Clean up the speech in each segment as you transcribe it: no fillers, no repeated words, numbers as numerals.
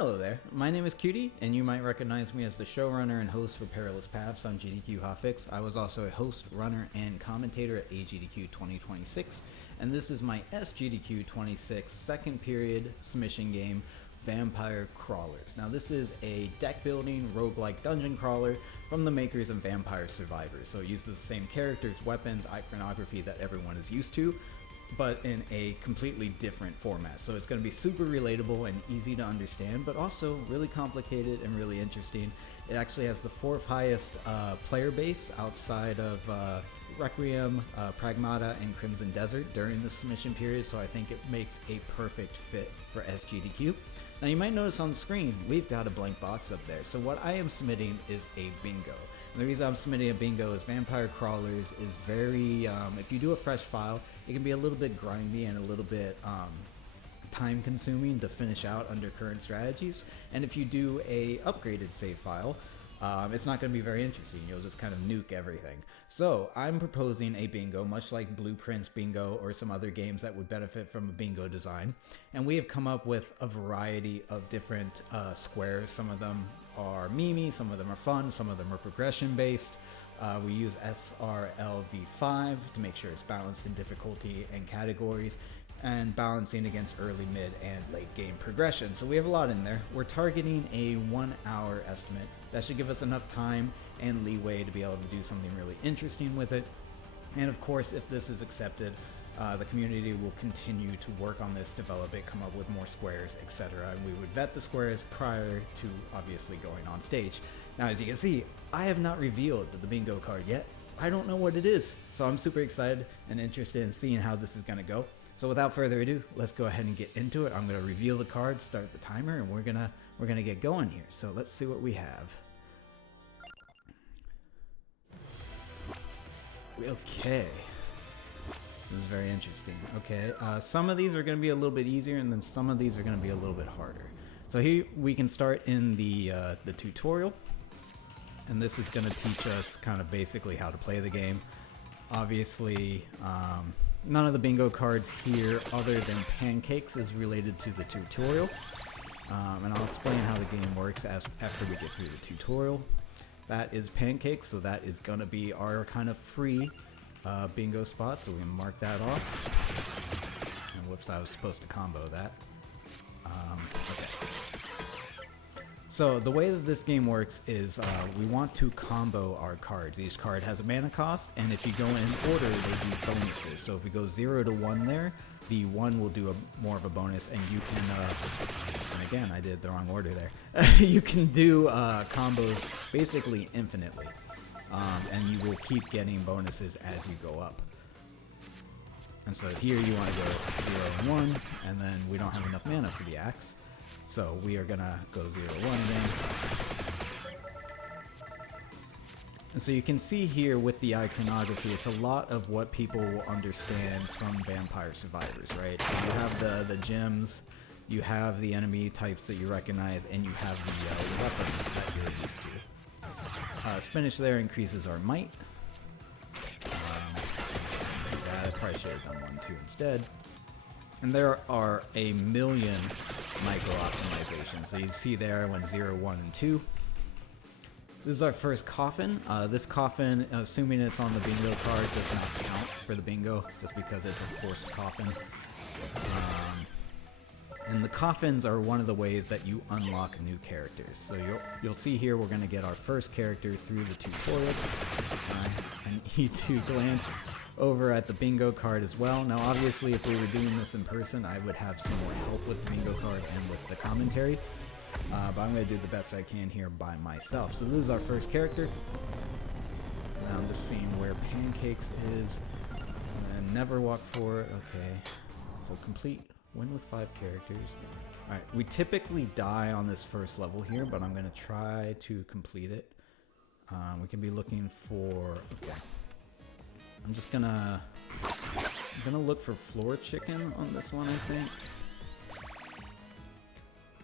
Hello there, my name is Queuety, and you might recognize me as the showrunner and host for Perilous Paths on GDQ Hotfix. I was also a host, runner, and commentator at SGDQ 2026, and this is my SGDQ 26 second period submission game, Vampire Crawlers. Now this is a deck building roguelike dungeon crawler from the makers of Vampire Survivors, so it uses the same characters, weapons, iconography that everyone is used to, but in a completely different format. So it's going to be super relatable and easy to understand, but also really complicated and really interesting. It actually has the fourth highest player base outside of Requiem, Pragmata, and Crimson Desert during the submission period, so I think it makes a perfect fit for SGDQ. Now you might notice on the screen, we've got a blank box up there. So what I am submitting is a bingo. And the reason I'm submitting a bingo is Vampire Crawlers is very, if you do a fresh file, it can be a little bit grindy and a little bit time consuming to finish out under current strategies. And if you do a upgraded save file, it's not going to be very interesting. You'll just kind of nuke everything. So I'm proposing a bingo, much like Blueprints Bingo or some other games that would benefit from a bingo design. And we have come up with a variety of different squares. Some of them are memey, some of them are fun, some of them are progression based. We use SRLV5 to make sure it's balanced in difficulty and categories, and balancing against early, mid, and late game progression. So we have a lot in there. We're targeting a 1 hour estimate. That should give us enough time and leeway to be able to do something really interesting with it. And of course, if this is accepted, the community will continue to work on this, develop it, come up with more squares, etc. And we would vet the squares prior to obviously going on stage. Now, as you can see, I have not revealed the bingo card yet. I don't know what it is. So I'm super excited and interested in seeing how this is gonna go. So without further ado, let's go ahead and get into it. I'm gonna reveal the card, start the timer, and we're gonna get going here. So let's see what we have. Okay. This is very interesting. Okay, some of these are gonna be a little bit easier, and then some of these are gonna be a little bit harder. So here we can start in the tutorial, and this is gonna teach us kind of basically how to play the game. Obviously, none of the bingo cards here other than pancakes is related to the tutorial, and I'll explain how the game works after we get through the tutorial. That is pancakes, so that is going to be our kind of free bingo spot, so we can mark that off. And whoops, I was supposed to combo that. Okay. So the way that this game works is we want to combo our cards. Each card has a mana cost, and if you go in order, they do bonuses. So if we go 0 to 1 there, the 1 will do more of a bonus, and you can, and again, I did the wrong order there. You can do combos basically infinitely, and you will keep getting bonuses as you go up. And so here you want to go 0 and 1, and then we don't have enough mana for the axe. So we are gonna go 0, 1 again. And so you can see here with the iconography, it's a lot of what people will understand from Vampire Survivors, right? So you have the gems, you have the enemy types that you recognize, and you have the weapons that you're used to. Spinach there increases our might. I probably should have done 1, 2 instead. And there are a million micro optimizations. So you see there I went 0, 1, and 2. This is our first coffin. This coffin, assuming it's on the bingo card, does not count for the bingo, just because it's a forced coffin. And the coffins are one of the ways that you unlock new characters. So you'll see here we're going to get our first character through the tutorial. I need to glance over at the bingo card as well. Now obviously if we were doing this in person, I would have some more help with the bingo card and with the commentary, but I'm going to do the best I can here by myself. So this is our first character. Now I'm just seeing where pancakes is, and never walk forward. Okay, so complete win with 5 characters. Alright, we typically die on this first level here, but I'm going to try to complete it. We can be looking for, okay, I'm gonna look for floor chicken on this one, I think.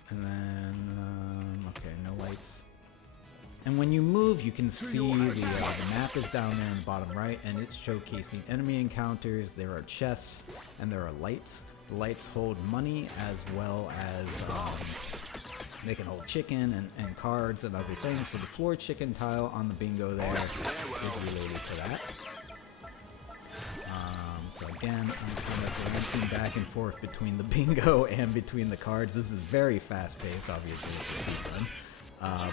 And then, okay, no lights. And when you move, you can see the map is down there in the bottom right, and it's showcasing enemy encounters. There are chests, and there are lights. The lights hold money as well as They can hold chicken and cards and other things. So the floor chicken tile on the bingo there is related to that. So again, I'm kind of glancing back and forth between the bingo and between the cards. This is very fast paced, obviously it's a speedrun,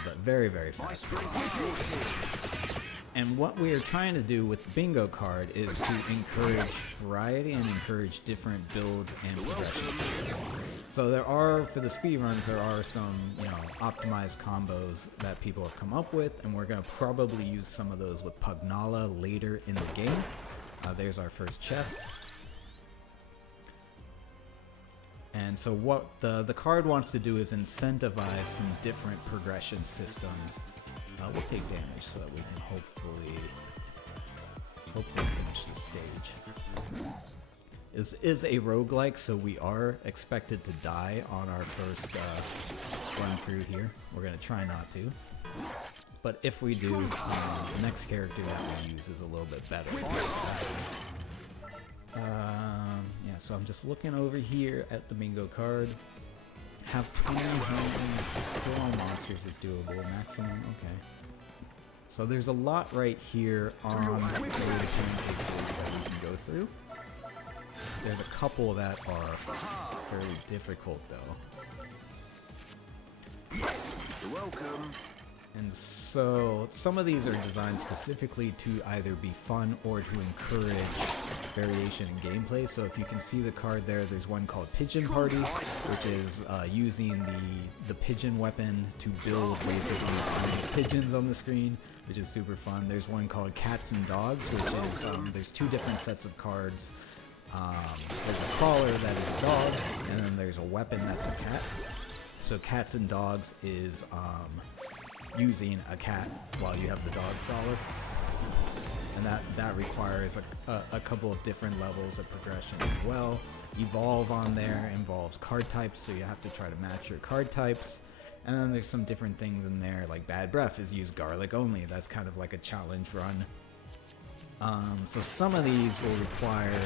but very, very fast paced. And what we are trying to do with the bingo card is to encourage variety and encourage different builds and progression systems. So there are, for the speedruns, there are some, optimized combos that people have come up with, and we're going to probably use some of those with Pugnala later in the game. There's our first chest. And so what the card wants to do is incentivize some different progression systems. We'll take damage so that we can hopefully finish the stage. This is a roguelike, so we are expected to die on our first run through here. We're going to try not to. But if we do, the next character that we use is a little bit better. Yeah, so I'm just looking over here at the bingo card. Have 20 homes, kill all monsters is doable, maximum, okay. So there's a lot right here on the way to that we can go through. There's a couple that are very difficult though. Yes, you're welcome. And so some of these are designed specifically to either be fun or to encourage variation in gameplay. So if you can see the card there, there's one called Pigeon Party, which is using the pigeon weapon to build basically pigeons on the screen, which is super fun. There's one called Cats and Dogs, which is there's two different sets of cards. There's a crawler that is a dog, and then there's a weapon that's a cat. So Cats and Dogs is using a cat while you have the dog crawler, and that requires a couple of different levels of progression as well. Evolve on there involves card types, so you have to try to match your card types. And then there's some different things in there, like Bad Breath is used garlic only. That's kind of like a challenge run. So some of these will require,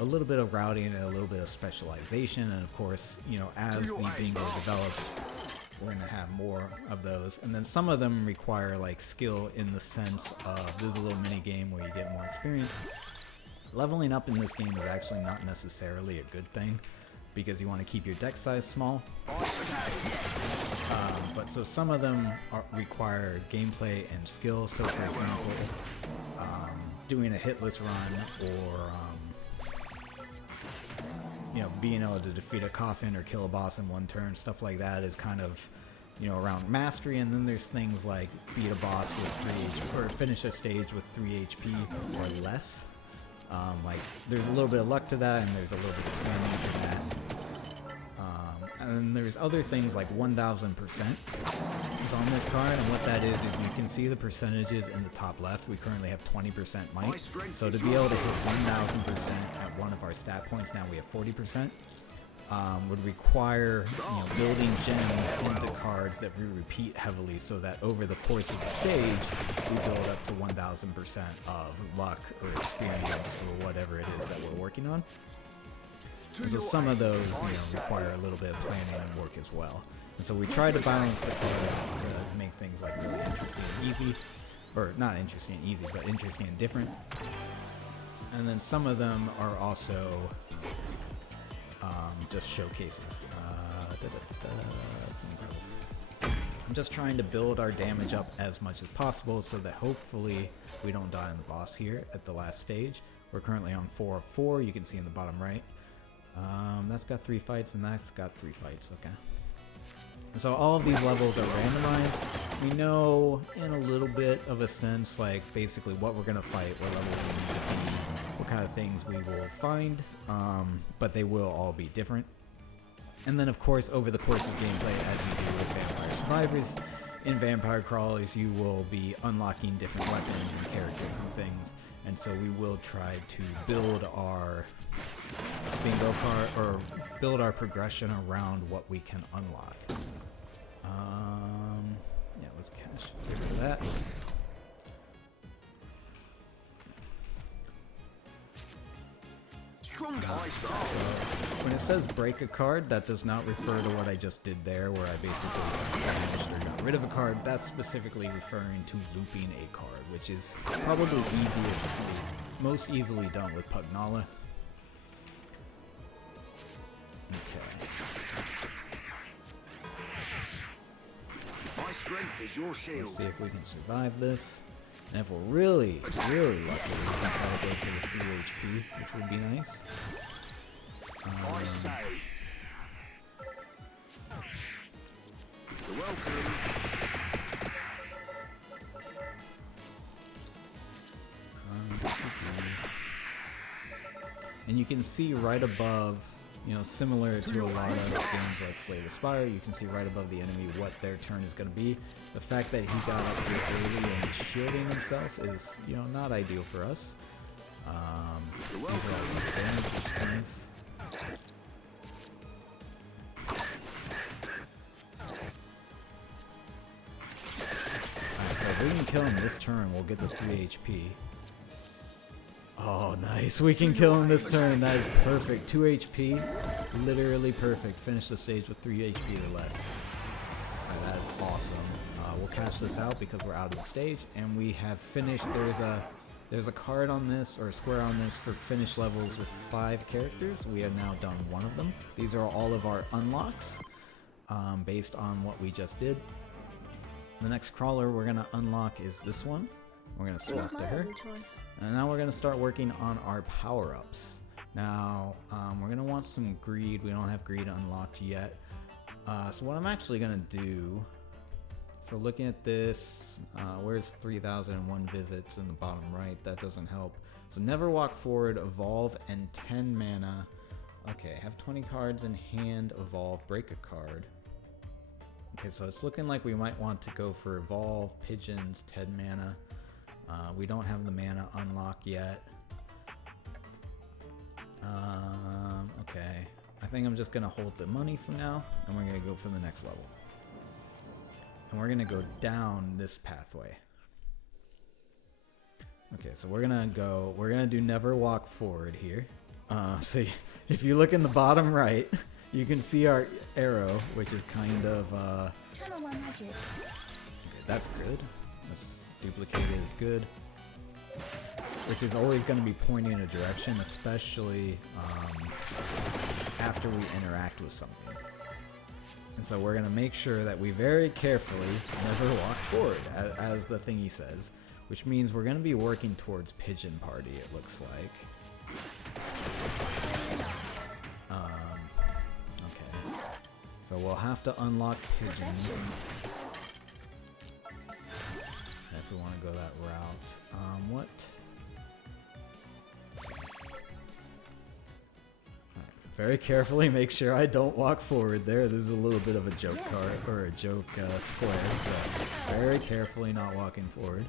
a little bit of routing and a little bit of specialization, and of course, as the bingo develops, we're going to have more of those. And then some of them require like skill in the sense of there's a little mini game where you get more experience. Leveling up in this game is actually not necessarily a good thing because you want to keep your deck size small. But so some of them require gameplay and skill. So for example, doing a hitless run or being able to defeat a coffin or kill a boss in one turn, stuff like that is kind of, around mastery. And then there's things like beat a boss with 3 HP, or finish a stage with 3 HP or less. Like there's a little bit of luck to that, and there's a little bit of planning to that. And then there's other things like 1000% is on this card, and what that is you can see the percentages in the top left. We currently have 20% might, so to be able to hit 1000% at one of our stat points, now we have 40%, would require building gems into cards that we repeat heavily, so that over the course of the stage we build up to 1000% of luck or experience or whatever it is that we're working on. And so some of those require a little bit of planning and work as well. And so we try to balance the card out to make things like really interesting and easy. Or not interesting and easy, but interesting and different. And then some of them are also just showcases. I'm just trying to build our damage up as much as possible so that hopefully we don't die on the boss here at the last stage. We're currently on 4 of 4, you can see in the bottom right. That's got 3 fights, and that's got 3 fights, okay. So all of these levels are randomized. We know in a little bit of a sense, like basically what we're gonna fight, what level we need to be, what kind of things we will find, but they will all be different. And then of course, over the course of gameplay, as you do with Vampire Survivors, in Vampire Crawlers you will be unlocking different weapons and characters and things. And so we will try to build our bingo card, or build our progression around what we can unlock. Yeah, let's cash rid of that. So when it says break a card, that does not refer to what I just did there, where I basically damaged or got rid of a card. That's specifically referring to looping a card, which is probably most easily done with Pugnala. Okay. My strength is your shield. Let's see if we can survive this. And if we're really lucky, we can try to go for the 3 HP, which would be nice. I say. You're welcome. And you can see right above, you know, similar to a lot of games like Slay the Spire, you can see right above the enemy what their turn is going to be. The fact that he got up here early and shielding himself is, you know, not ideal for us. These are all damage, which is nice. Alright, so if we can kill him this turn, we'll get the 3 HP. Oh, nice. We can kill him this turn. That is perfect. 2 HP. Literally perfect. Finish the stage with 3 HP or less. Alright, that is awesome. We'll catch this out because we're out of the stage. And we have finished. There's a card on this, or a square on this, for finish levels with 5 characters. We have now done one of them. These are all of our unlocks based on what we just did. The next crawler we're going to unlock is this one. We're going to swap to her. And now we're going to start working on our power-ups. Now, we're going to want some greed. We don't have greed unlocked yet. So what I'm actually going to do... So looking at this, where's 3,001 visits in the bottom right? That doesn't help. So never walk forward, evolve, and 10 mana. Okay, have 20 cards in hand, evolve, break a card. Okay, so it's looking like we might want to go for evolve, pigeons, 10 mana. We don't have the mana unlocked yet. Okay, I think I'm just gonna hold the money for now, and we're gonna go for the next level. And we're gonna go down this pathway. Okay, so we're gonna do never walk forward here. So if you look in the bottom right, you can see our arrow, which is kind of, okay, that's good. That's duplicated is good. Which is always going to be pointing in a direction, especially after we interact with something. And so we're going to make sure that we very carefully never walk forward, as the thingy says. Which means we're going to be working towards Pigeon Party, it looks like. Okay. So we'll have to unlock pigeons. If we want to go that route. What? Very carefully make sure I don't walk forward there. There's a little bit of a joke card, or a joke square, but very carefully not walking forward.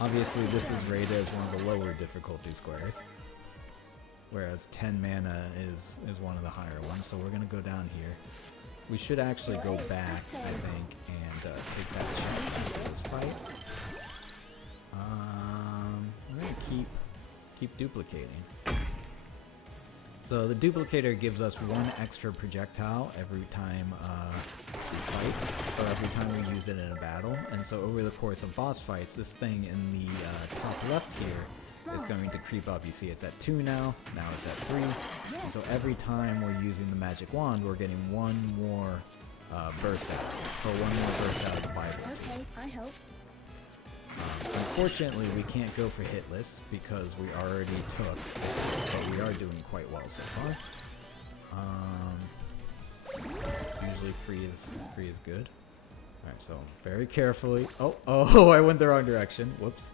Obviously this is rated as one of the lower difficulty squares, whereas 10 mana is one of the higher ones, so we're going to go down here. We should actually go back, I think, and take that chance after this fight. We're going to keep duplicating. So the duplicator gives us 1 extra projectile every time we fight, or every time we use it in a battle. And so over the course of boss fights, this thing in the top left here is going to creep up. You see it's at 2 now it's at 3. And so every time we're using the magic wand, we're getting 1 more burst out, or 1 more burst out of the Bible. Okay, I helped. Unfortunately, we can't go for hitless because we already took, but we are doing quite well so far. Usually free is good. Alright, so very carefully. Oh, I went the wrong direction. Whoops.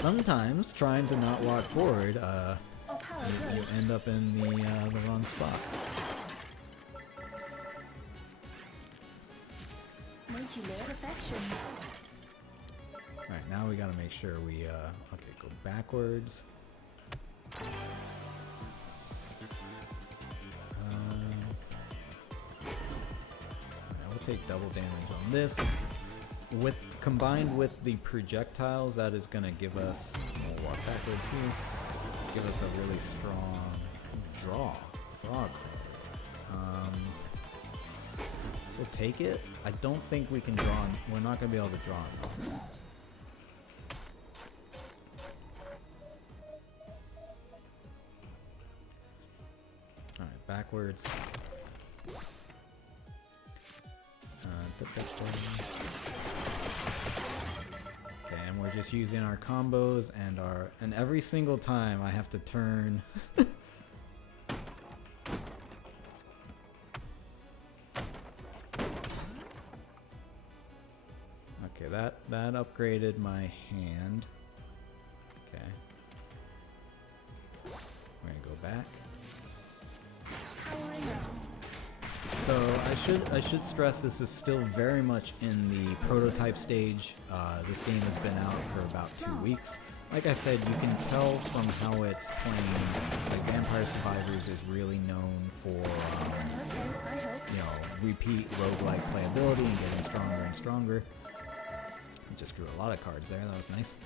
Sometimes trying to not walk forward, you end up in the wrong spot. Perfection. Alright, now we gotta make sure we, okay, go backwards. We'll take double damage on this. Combined with the projectiles, that is gonna give us, we'll walk backwards here. Give us a really strong draw card. We'll take it. I don't think we can draw. We're not going to be able to draw it. Alright, backwards. Okay, and we're just using our combos and every single time I have to turn. Okay, that upgraded my hand. Okay. We're gonna go back. How I know. So I should stress this is still very much in the prototype stage. This game has been out for about 2 weeks. Like I said, you can tell from how it's playing. Like Vampire Survivors is really known for repeat roguelike playability and getting stronger and stronger. I just drew a lot of cards there. That was nice.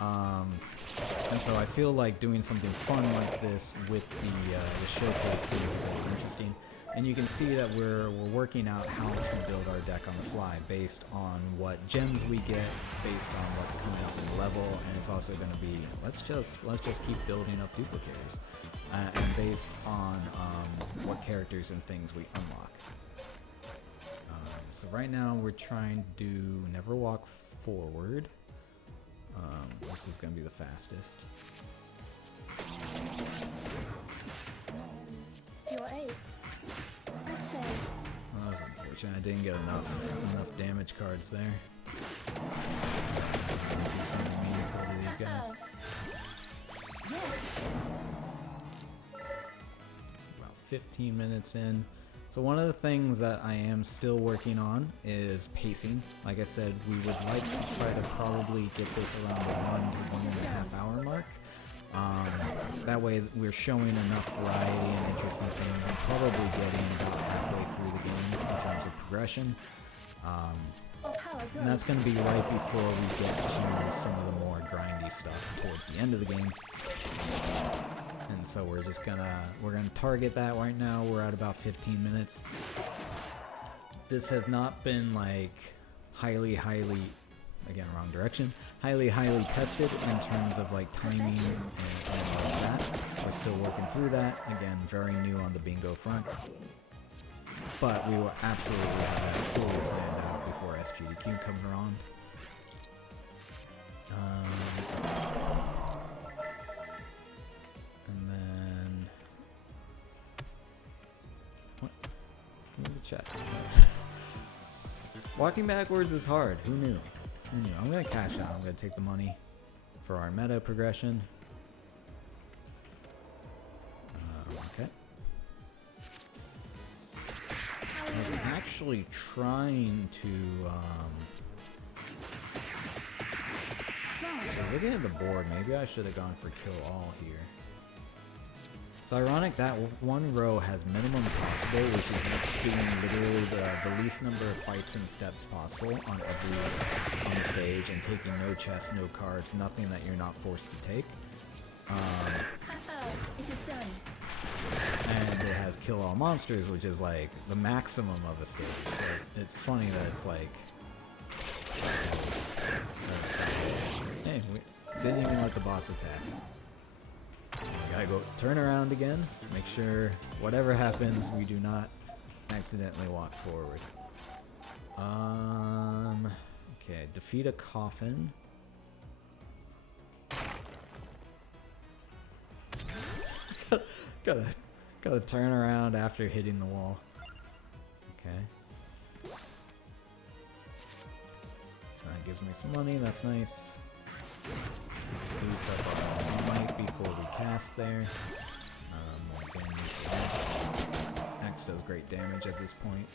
And so I feel like doing something fun like this with the showcase can be really interesting. And you can see that we're working out how to build our deck on the fly based on what gems we get, based on what's coming up in the level, and it's also going to be let's just keep building up duplicators, and based on what characters and things we unlock. So right now we're trying to do never walk forward. This is going to be the fastest. Your 8. I say. Well, that was unfortunate. I didn't get enough damage cards there. Do something meaningful to these guys. Yes. About 15 minutes in. So one of the things that I am still working on is pacing. Like I said, we would like to try to probably get this around the 1 to 1.5 hour mark. That way we're showing enough variety and interesting things. I'm probably getting about halfway through the game in terms of progression. And that's going to be right before we get to some of the more grindy stuff towards the end of the game. And so we're gonna target that right now. We're at about 15 minutes. This has not been like highly, again, wrong direction, highly tested in terms of like timing and like that. We're still working through that. Again, very new on the bingo front. But we will absolutely have that fully planned out before SGDQ comes around. And then what? Move the chest. Walking backwards is hard. Who knew? I'm gonna cash out. I'm gonna take the money for our meta progression. Okay. I was actually trying to. Looking at the board, maybe I should have gone for kill all here. It's ironic that one row has minimum possible, which is doing literally the least number of fights and steps possible on the stage, and taking no chests, no cards, nothing that you're not forced to take. It is done. And it has kill all monsters, which is like the maximum of a stage. So it's funny that it's like. Hey, we didn't even let the boss attack. We gotta go turn around again, make sure whatever happens, we do not accidentally walk forward. Okay, defeat a coffin. Gotta turn around after hitting the wall. Okay. So that gives me some money, that's nice. Boost up our might before we cast there. More damage for X. X does great damage at this point.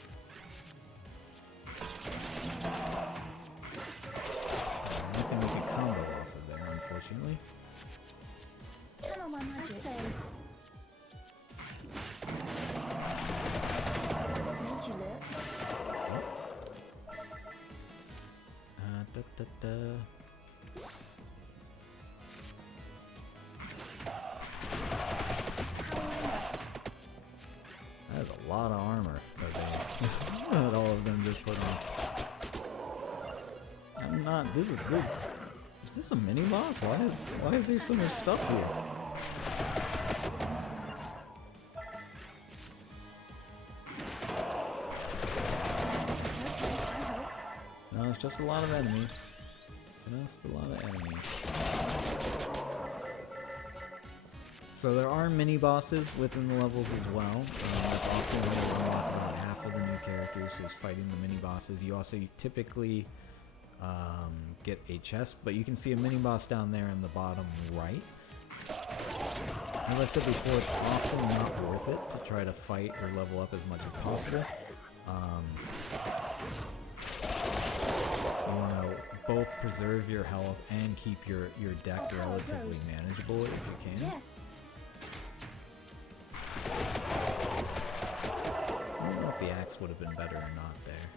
Nothing we can combo off of there, unfortunately. Channel my magic. Say. Made you look. lot of armor that, that all of them just put on. I'm not. This. Is this a mini boss? Why is there so much stuff here? No, it's just a lot of enemies. Just a lot of enemies. So there are mini bosses within the levels as well. That's often where you unlock about half of the new characters is fighting the mini bosses. You also typically get a chest, but you can see a mini boss down there in the bottom right. As I said before, it's often not worth it to try to fight or level up as much as possible. You want to both preserve your health and keep your deck relatively manageable if you can. Yes. I don't know if the axe would have been better or not there.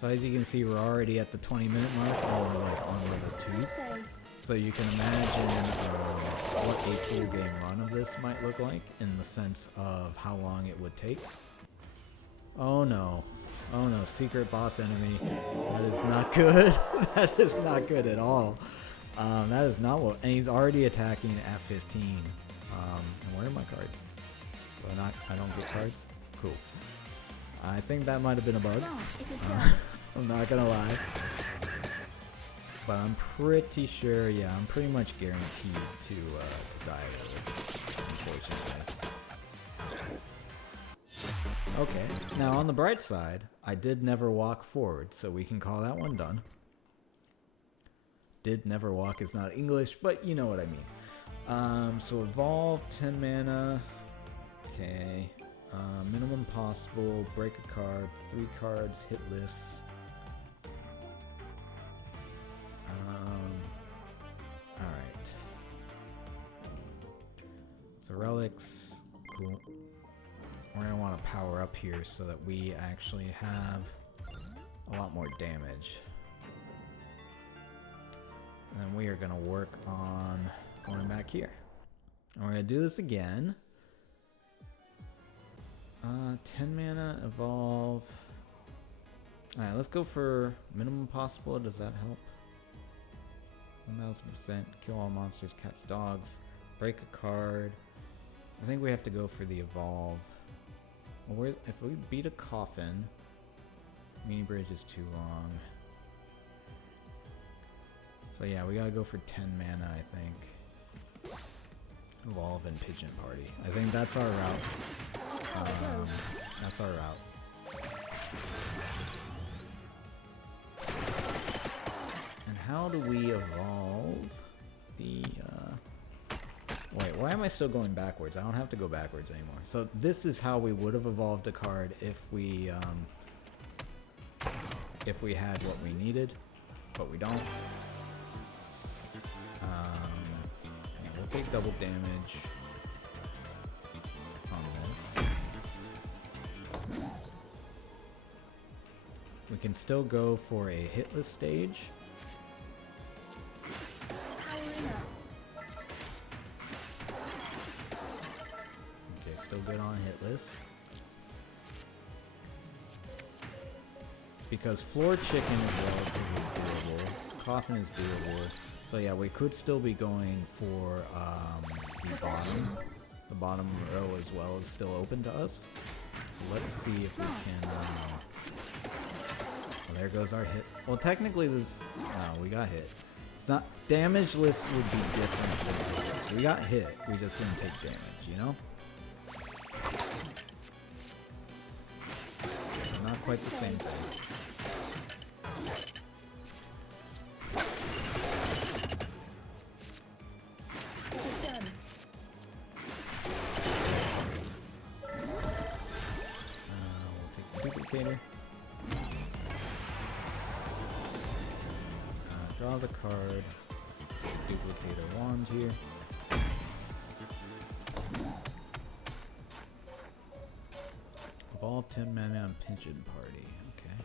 So as you can see, we're already at the 20-minute mark, and we're like on level 2. So you can imagine what a full game run of this might look like in the sense of how long it would take. Oh no. Oh no, secret boss enemy. That is not good. That is not good at all. That is not what, and he's already attacking at 15. And where are my cards? I don't get cards? Cool. I think that might have been a bug. I'm not gonna lie. But I'm pretty sure, yeah, I'm pretty much guaranteed to die with this, unfortunately. Okay, now on the bright side, I did never walk forward, so we can call that one done. Did never walk is not English, but you know what I mean. So evolve, 10 mana, okay. Minimum possible, break a card, 3 cards, hit lists. Alright. So relics, cool. We're gonna want to power up here so that we actually have a lot more damage. And then we are gonna work on going back here. And we're gonna do this again. 10 mana, evolve. Alright, let's go for minimum possible. Does that help? 1000%. Kill all monsters, cats, dogs. Break a card. I think we have to go for the evolve. Well, if we beat a coffin, mini bridge is too long. So yeah, we gotta go for 10 mana, I think. Evolve and pigeon party. I think that's our route. That's our route. And how do we evolve the, wait, why am I still going backwards? I don't have to go backwards anymore. So this is how we would have evolved a card if we had what we needed, but we don't. We'll take double damage on this. We can still go for a hitless stage. Okay, still good on hitless. Because floor chicken is relatively doable. Coffin is doable. So yeah, we could still be going for the bottom. The bottom row as well is still open to us. So let's see if we can... well, there goes our hit. Well, technically this... No, we got hit. It's not... Damage list would be different. We got hit. We just didn't take damage, you know? Not quite the same thing. Draw the card, duplicate a wand here. Evolve 10 mana on Pigeon Party, okay.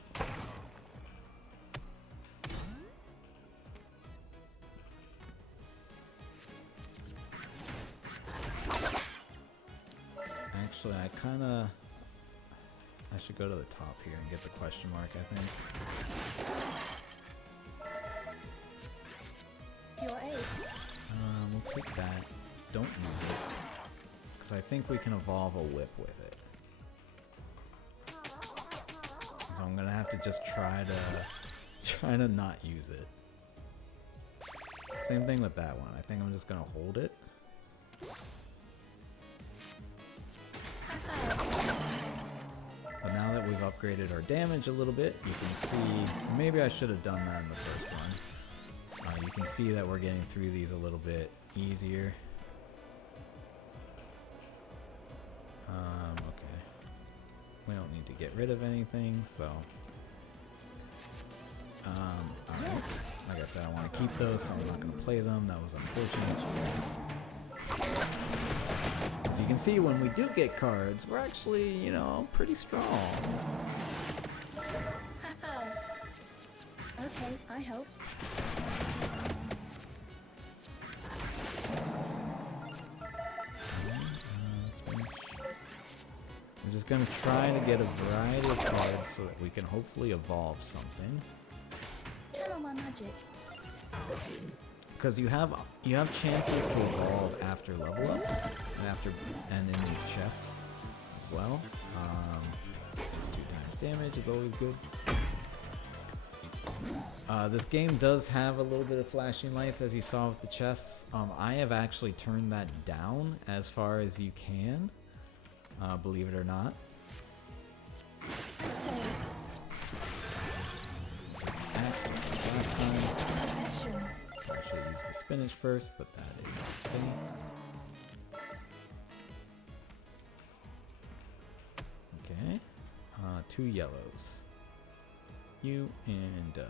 Actually, I should go to the top here and get the question mark, I think. Your aid. We'll take that. Don't use it. Because I think we can evolve a whip with it. So I'm gonna have to just try to not use it. Same thing with that one. I think I'm just gonna hold it. But now that we've upgraded our damage a little bit, you can see, maybe I should have done that in the first one. You can see that we're getting through these a little bit easier. Okay. We don't need to get rid of anything, so. Alright. Like I said, I want to keep those, so I'm not going to play them. That was unfortunate. So you can see when we do get cards, we're actually, you know, pretty strong. Okay, I helped. I'm just going to try to get a variety of cards so that we can hopefully evolve something. Channel my magic. Because you have chances to evolve after level ups and in these chests as well. 2 times damage is always good. This game does have a little bit of flashing lights, as you saw with the chests. I have actually turned that down as far as you can, believe it or not. I say. Axe was the last time. Action. I should use the spinach first, but that is okay. Okay. 2 yellows. You and you.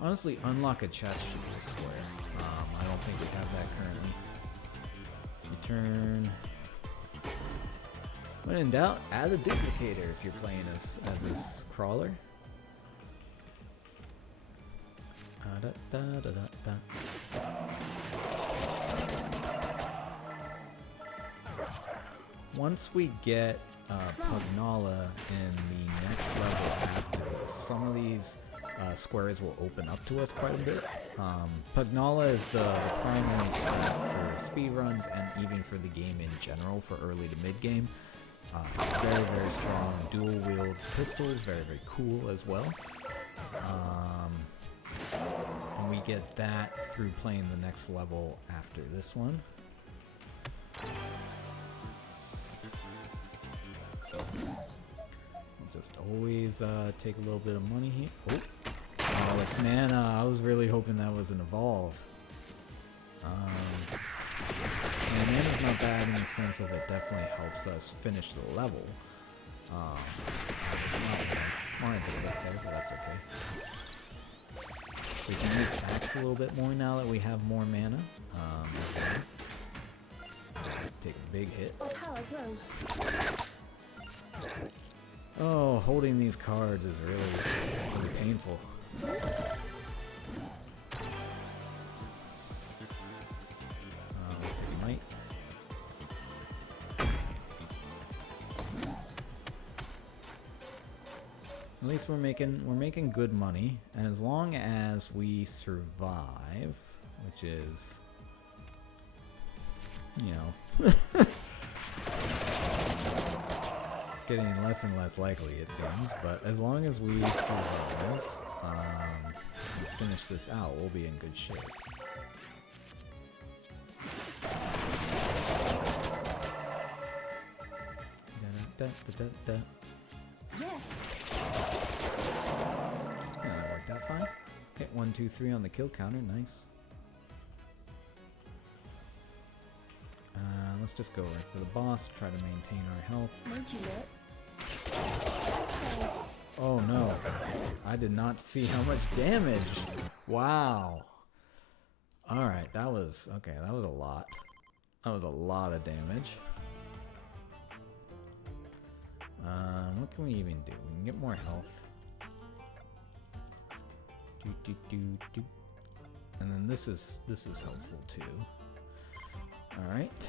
Honestly, unlock a chest should be a square. I don't think we have that currently. Return. When in doubt, add a duplicator if you're playing as this crawler. Da, da, da, da, da. Once we get Pugnala in the next level after this, some of these squares will open up to us quite a bit. Pugnala is the primary stat for speedruns and even for the game in general for early to mid game. Very, very strong dual wields pistols, very, very cool as well. And we get that through playing the next level after this one. We'll just always take a little bit of money here. Oh, it's mana. I was really hoping that was an evolve. And mana's not bad in the sense of it definitely helps us finish the level. Wanted to click there, but that's okay. We can use axe a little bit more now that we have more mana. Take a big hit. Our power grows. Oh, holding these cards is really painful. Might. At least we're making good money, and as long as we survive, which is, you know, getting less and less likely it seems, but as long as we survive and finish this out, we'll be in good shape. Yes. That worked out fine. Hit 1, 2, 3 on the kill counter. Nice. Let's just go right for the boss. Try to maintain our health. Made you look. Oh no! I did not see how much damage. Wow. All right, that was okay. That was a lot. That was a lot of damage. What can we even do? We can get more health. And then this is helpful too. All right,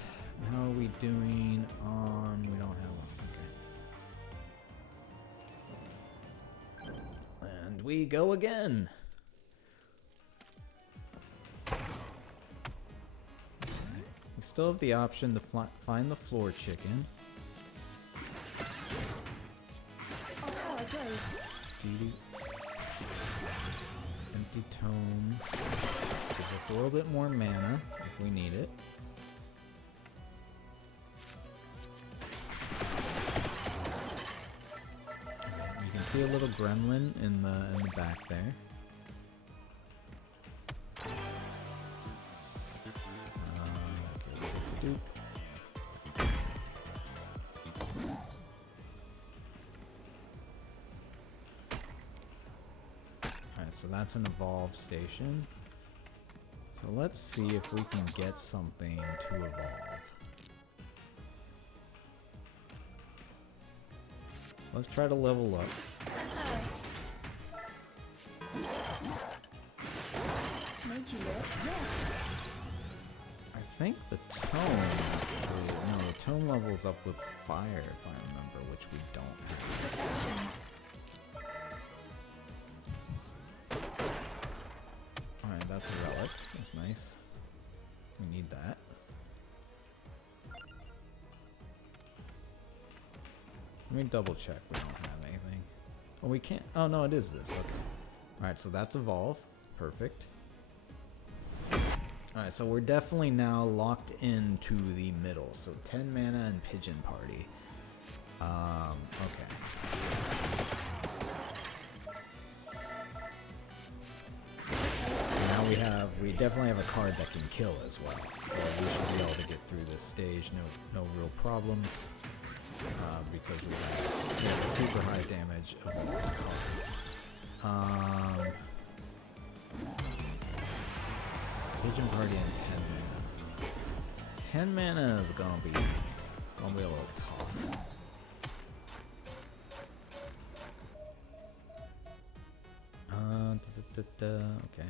How are we doing on... We don't have one. Okay. And we go again. We still have the option to find the floor chicken. Our power grows. Beauty. Empty tome. Gives us a little bit more mana if we need it. You can see a little gremlin in the back there. Okay, alright, so that's an evolve station. So let's see if we can get something to evolve. Let's try to level up. Made you look. Yes. I think the tome actually, no, the tome levels up with fire if I remember, which we don't have. Perfection. Alright, that's a relic. That's nice. We need that. Let me double check we don't have anything. Oh, we can't. Oh, no, it is this. Okay. Alright, so that's evolve. Perfect. Alright, so we're definitely now locked into the middle. So 10 mana and Pigeon Party. Okay. Now we definitely have a card that can kill as well. So we should be able to get through this stage, no real problems. Because we have super high damage evolved card. Pigeon Party and 10 mana. 10 mana is gonna be a little tough. Okay.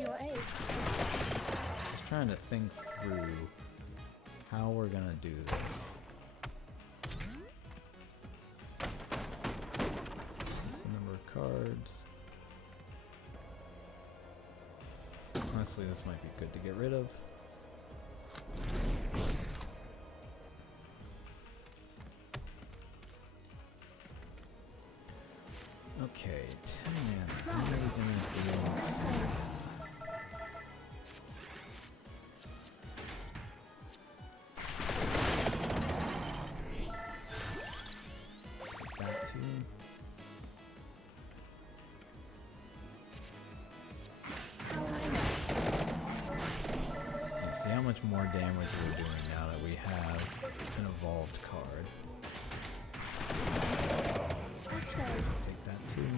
Your aid. Just trying to think through how we're gonna do this. That's the number of cards. Honestly, this might be good to get rid of. Okay, 10 mana. How are we gonna do? That too. Let's see how much more damage we're doing now that we have an evolved card. Take that too.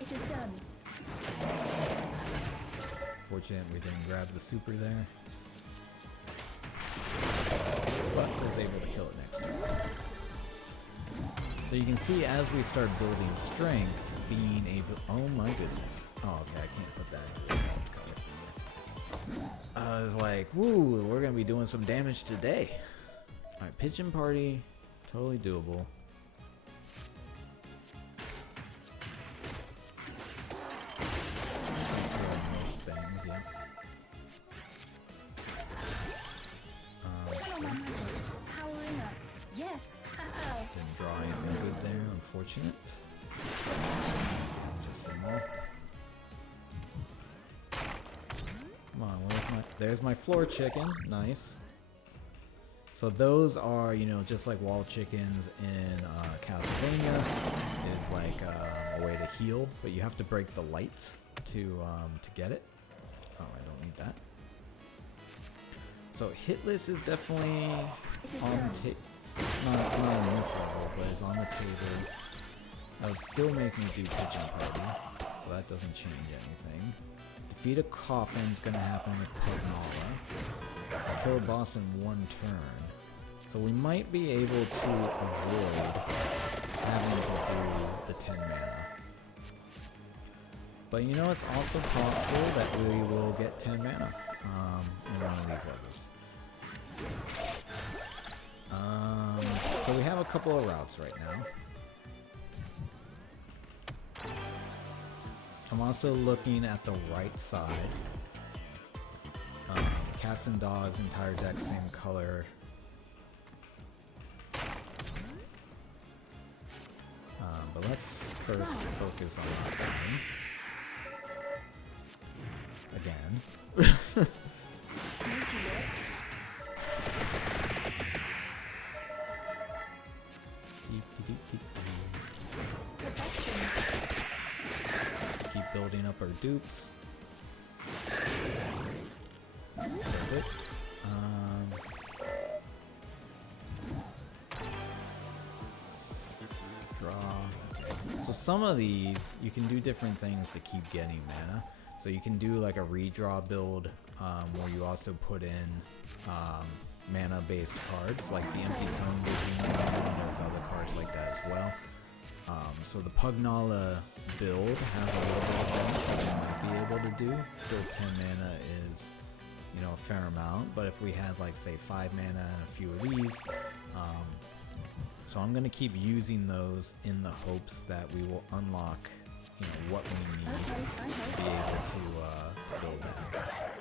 It is done. Fortunate we didn't grab the super there. But was able to kill it next turn. So you can see as we start building strength, being able... Oh my goodness. Oh, okay, I can't put that in. I was like, woo, we're going to be doing some damage today. Alright, Pigeon Party, totally doable. Most things, yeah. Powering up. Yes. Didn't draw anything good there, unfortunate. Just a more. Come on, there's my floor chicken. Nice. So those are, you know, just like wall chickens in Castlevania, is like a way to heal, but you have to break the lights to get it. Oh, I don't need that. So hitless is definitely on the table. Not on this level, but it's on the table. That would still make me do Pigeon Party, so that doesn't change anything. Defeat a coffin is going to happen with Pugmala. Kill a boss in one turn. So we might be able to avoid having to do the 10 mana. But you know, it's also possible that we will get 10 mana in one of these levels. So we have a couple of routes right now. I'm also looking at the right side. Cats and dogs, entire deck, same color. But let's first focus on that one. Again. Keep building up our dupes. Perfect. Draw. So some of these, you can do different things to keep getting mana. So you can do like a redraw build where you also put in mana-based cards, like the Empty Tome gives you mana, and there's other cards like that as well. So the Pugnala build has a little bit of damage that we might be able to do. Still 10 mana is, you know, a fair amount, but if we had like say 5 mana and a few of these, so I'm going to keep using those in the hopes that we will unlock, you know, what we need to be able to build that.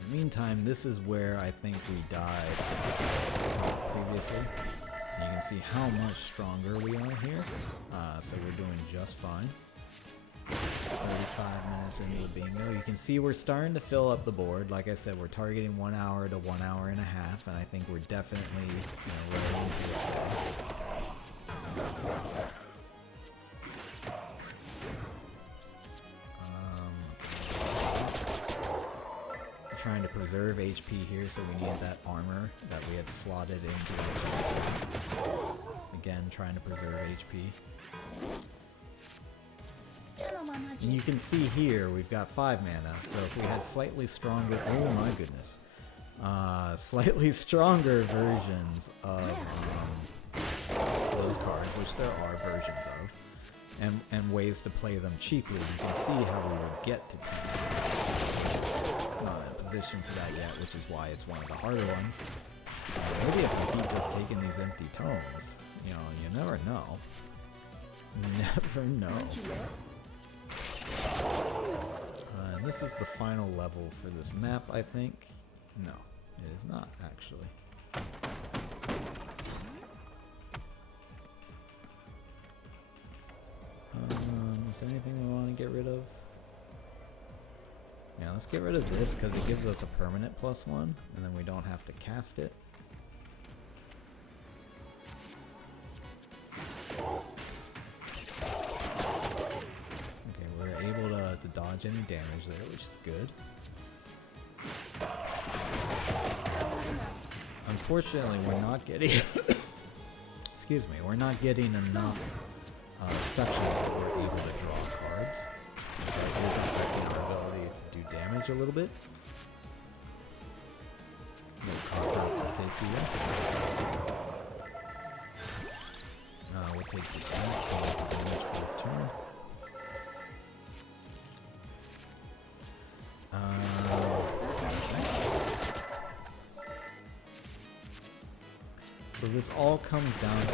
In the meantime, this is where I think we died previously. And you can see how much stronger we are here. So we're doing just fine. 35 minutes into the bingo. You can see we're starting to fill up the board. Like I said, we're targeting 1 hour to 1 hour and a half, and I think we're definitely, you know, right into it. Trying to preserve HP here, so we need that armor that we had slotted into the again, trying to preserve HP. And you can see here we've got 5 mana, so if we had slightly stronger, oh my goodness, slightly stronger versions of those cards, which there are versions of, and ways to play them cheaply, you can see how we would get to 10. Not in a position for that yet, which is why it's one of the harder ones. Maybe if we keep just taking these empty tomes, you know, you never know. You never know. And this is the final level for this map, I think. No, it is not, actually. Is there anything we want to get rid of? Yeah, let's get rid of this because it gives us a permanent +1, and then we don't have to cast it. To dodge any damage there, which is good. Unfortunately, we're not getting excuse me, we're not getting enough sections that we're able to draw cards. So it is affecting our ability to do damage a little bit. No cop out to safety yet. We'll take this out to make the damage for this turn. So this all comes down to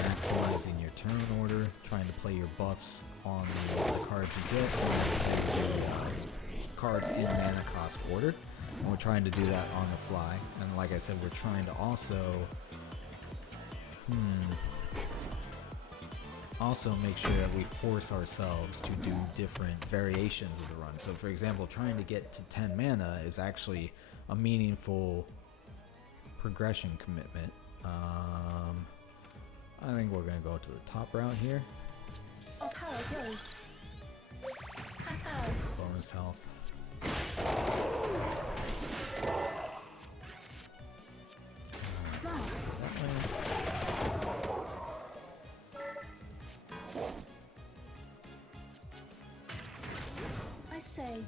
maximizing your turn order, trying to play your buffs on the cards you get, or play your cards in mana cost order. And we're trying to do that on the fly. And like I said, we're trying to also make sure that we force ourselves to do different variations of the run. So for example, trying to get to 10 mana is actually a meaningful progression commitment. I think we're gonna go to the top route here. Oh, power grows. Bonus health. Smart. That way. I say.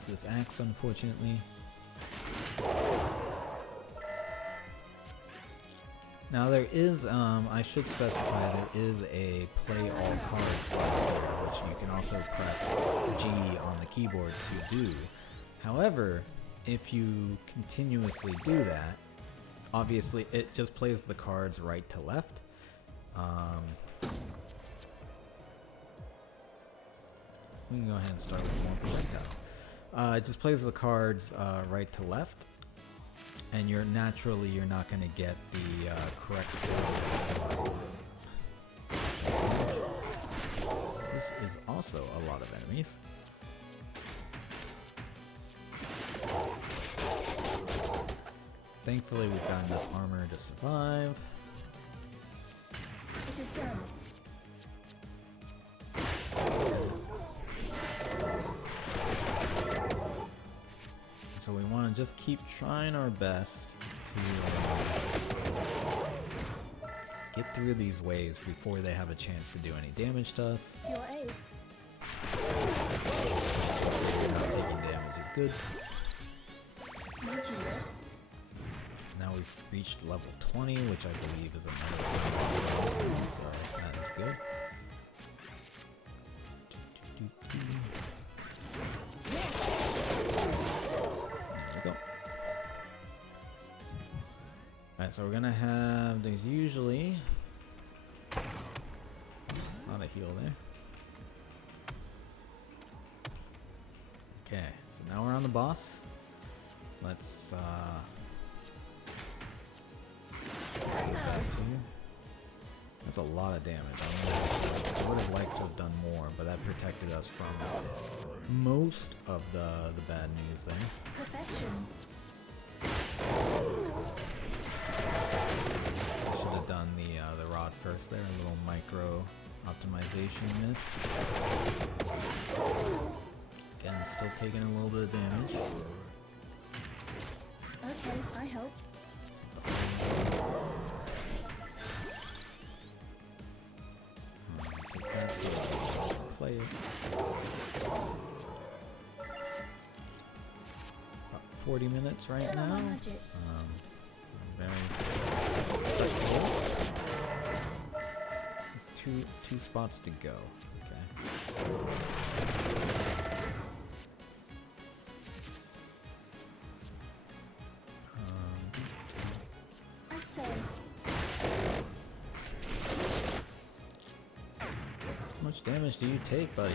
use this axe, unfortunately. Now there is, I should specify, there is a play all cards button here, which you can also press G on the keyboard to do. However, if you continuously do that, obviously it just plays the cards right to left. We can go ahead and start with more projectiles. It just plays the cards right to left. And you're not going to get the correct order. This is also a lot of enemies. Thankfully, we've got enough armor to survive. It is done. So we want to just keep trying our best to get through these waves before they have a chance to do any damage to us. To your aid. Not taking damage is good. Now we've reached level 20, which I believe is another one, so that is good. Alright, so we're gonna have, there's usually a lot of heal there. Okay, so now we're on the boss. Let's do the best here. That's a lot of damage. I would have liked to have done more, but that protected us from most of the bad news there. Perfection. Should have done the rod first there, a little micro optimization miss. Again, still taking a little bit of damage. Okay, I helped. Play it. About 40 minutes right now. Very two spots to go. Okay. I say. How much damage do you take, buddy?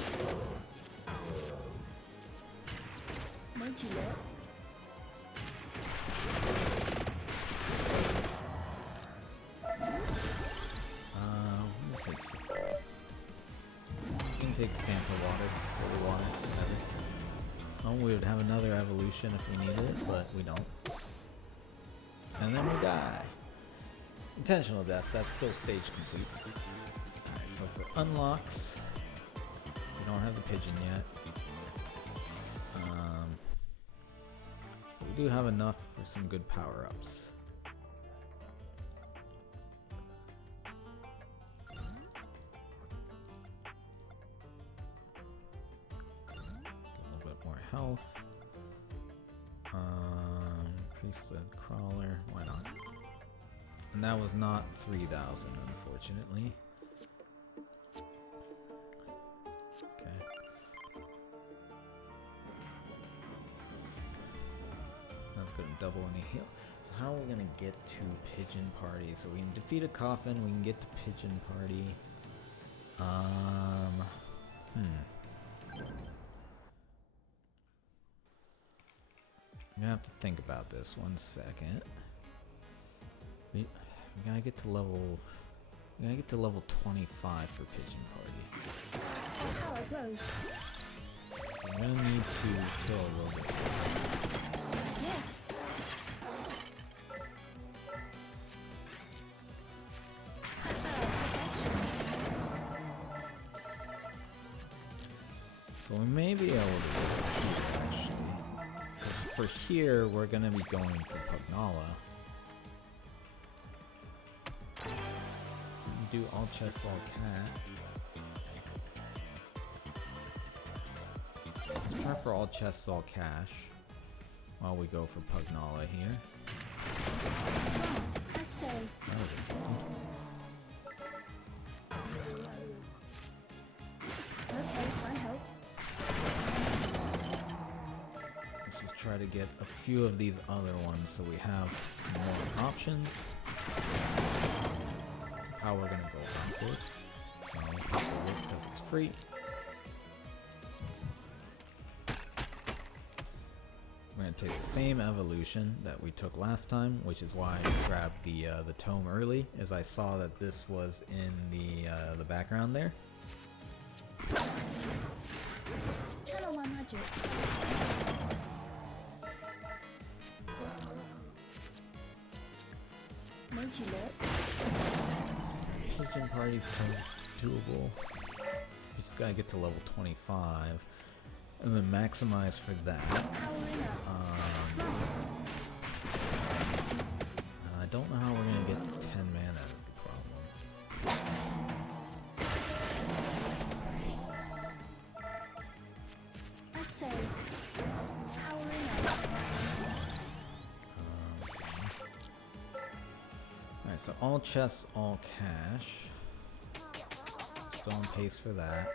Won't you look? Take sample water, holy water, whatever. Oh, we would have another evolution if we needed it, but we don't. And then we die. Intentional death, that's still stage complete. Alright, so for unlocks, we don't have the pigeon yet. But we do have enough for some good power-ups. Health. Increase the crawler. Why not? And that was not 3,000, unfortunately. Okay. That's gonna double any heal. So how are we gonna get to Pigeon Party? So we can defeat a coffin. We can get to Pigeon Party. I'm gonna have to think about this 1 second. We gotta get to level. We gotta get to level 25 for Pigeon Party. Our power grows. I'm gonna need to kill a little bit. Yes. So we may be able to do it here, actually. For here, we're gonna be going for Pugnala. Do all chest, all cat. try for all chests, all cash. While we go for Pugnala here. Smart, I say. That was interesting. Okay, I helped. Let's just try to get a few of these other ones so we have some more options. How we're gonna go about this. So I'll take the whip because it's free. We're gonna take the same evolution that we took last time, which is why I grabbed the tome early, as I saw that this was in the background there. Channel my magic. Made you look. Pigeon party's doable. We just gotta get to level 25, and then maximize for that. Powering up. Smart. I don't know how we're gonna get 10 mana is the problem. I say. Powering up. Alright, so all chests, all cash. Still on pace for that.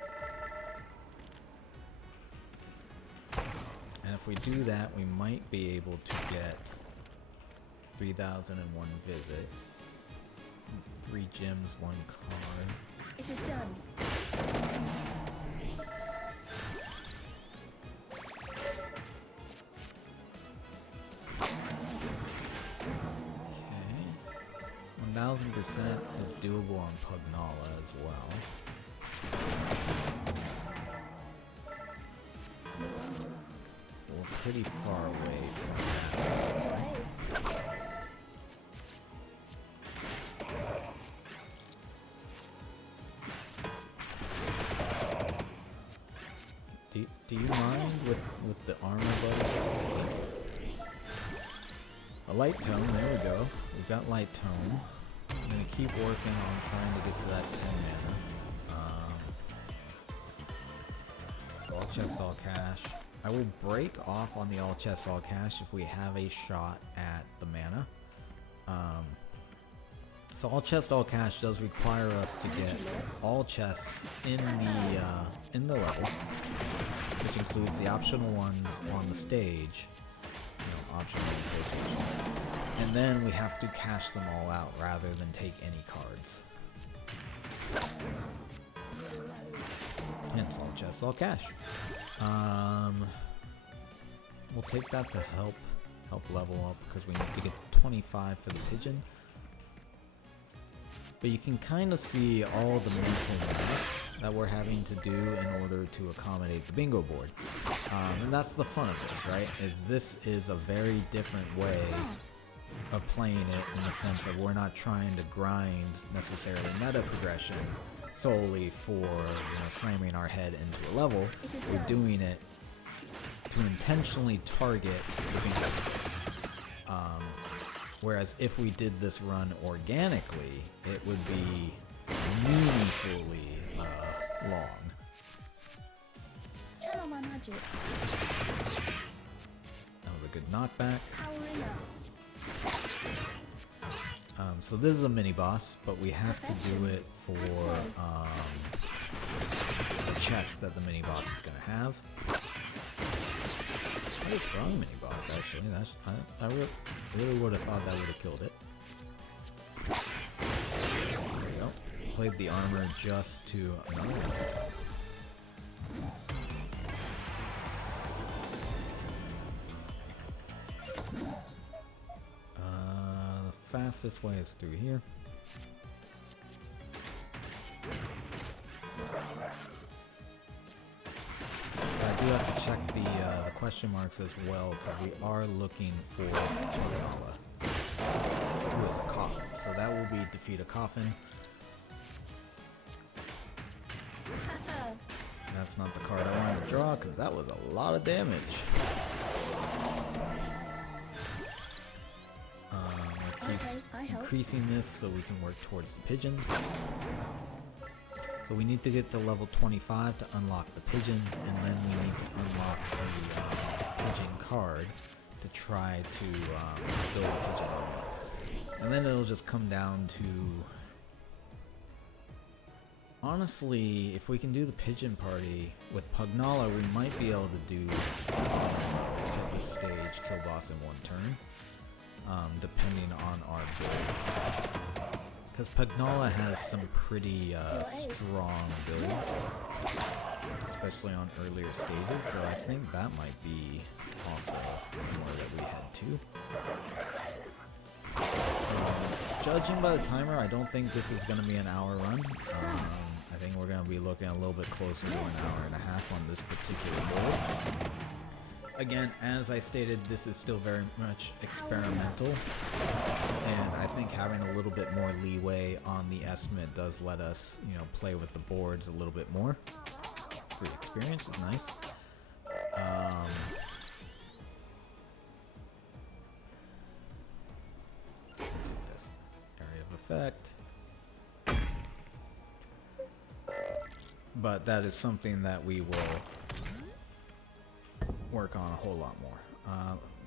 And if we do that, we might be able to get 3001 visit. 3 gems, 1 card. It is done. Okay. 1000% is doable on Pugnala as well. We're pretty far away from that. Do you mind with the armor, buddy? A light tome, there we go. We've got light tome. I'm gonna keep working on trying to get to that 10 mana. All chest, all cash. I will break off on the all chest, all cash if we have a shot at the mana. So all chest, all cash does require us to get all chests in the level, which includes the optional ones on the stage, optional locations. And then we have to cash them all out rather than take any cards. And it's all chests, all cash. We'll take that to help level up because we need to get 25 for the pigeon. But you can kind of see all the mental math that we're having to do in order to accommodate the bingo board. And that's the fun of this, right? This is a very different way of playing it in the sense of we're not trying to grind necessarily meta progression solely for slamming our head into a level. We're doing it to intentionally target the bingo board. Whereas if we did this run organically, it would be meaningfully long. Channel my magic. That was a good knockback. Powering up. So this is a mini boss, but we have to do it for the chest that the mini boss is going to have. Quite a strong mini boss, actually. I really would have thought that would have killed it. There we go. Played the armor just to the fastest way is through here. I do have to check the question marks as well because we are looking for Pugnala, who is a coffin. So that will be defeat a coffin. That's not the card I wanted to draw because that was a lot of damage. We'll keep increasing this so we can work towards the pigeons. So we need to get to level 25 to unlock the pigeons, and then we need to unlock the pigeon card to try to build a pigeon army. And then it'll just come down to... Honestly, if we can do the pigeon party with Pugnala, we might be able to do this stage, kill boss in one turn, depending on our builds. Because Pugnala has some pretty strong builds, especially on earlier stages, so I think that might be also somewhere that we head to. Judging by the timer, I don't think this is going to be an hour run. I think we're going to be looking a little bit closer to an hour and a half on this particular build. Again, as I stated, this is still very much experimental, and I think having a little bit more leeway on the estimate does let us, you know, play with the boards a little bit more. Free experience is nice. This area of effect. But that is something that we will work on a whole lot more.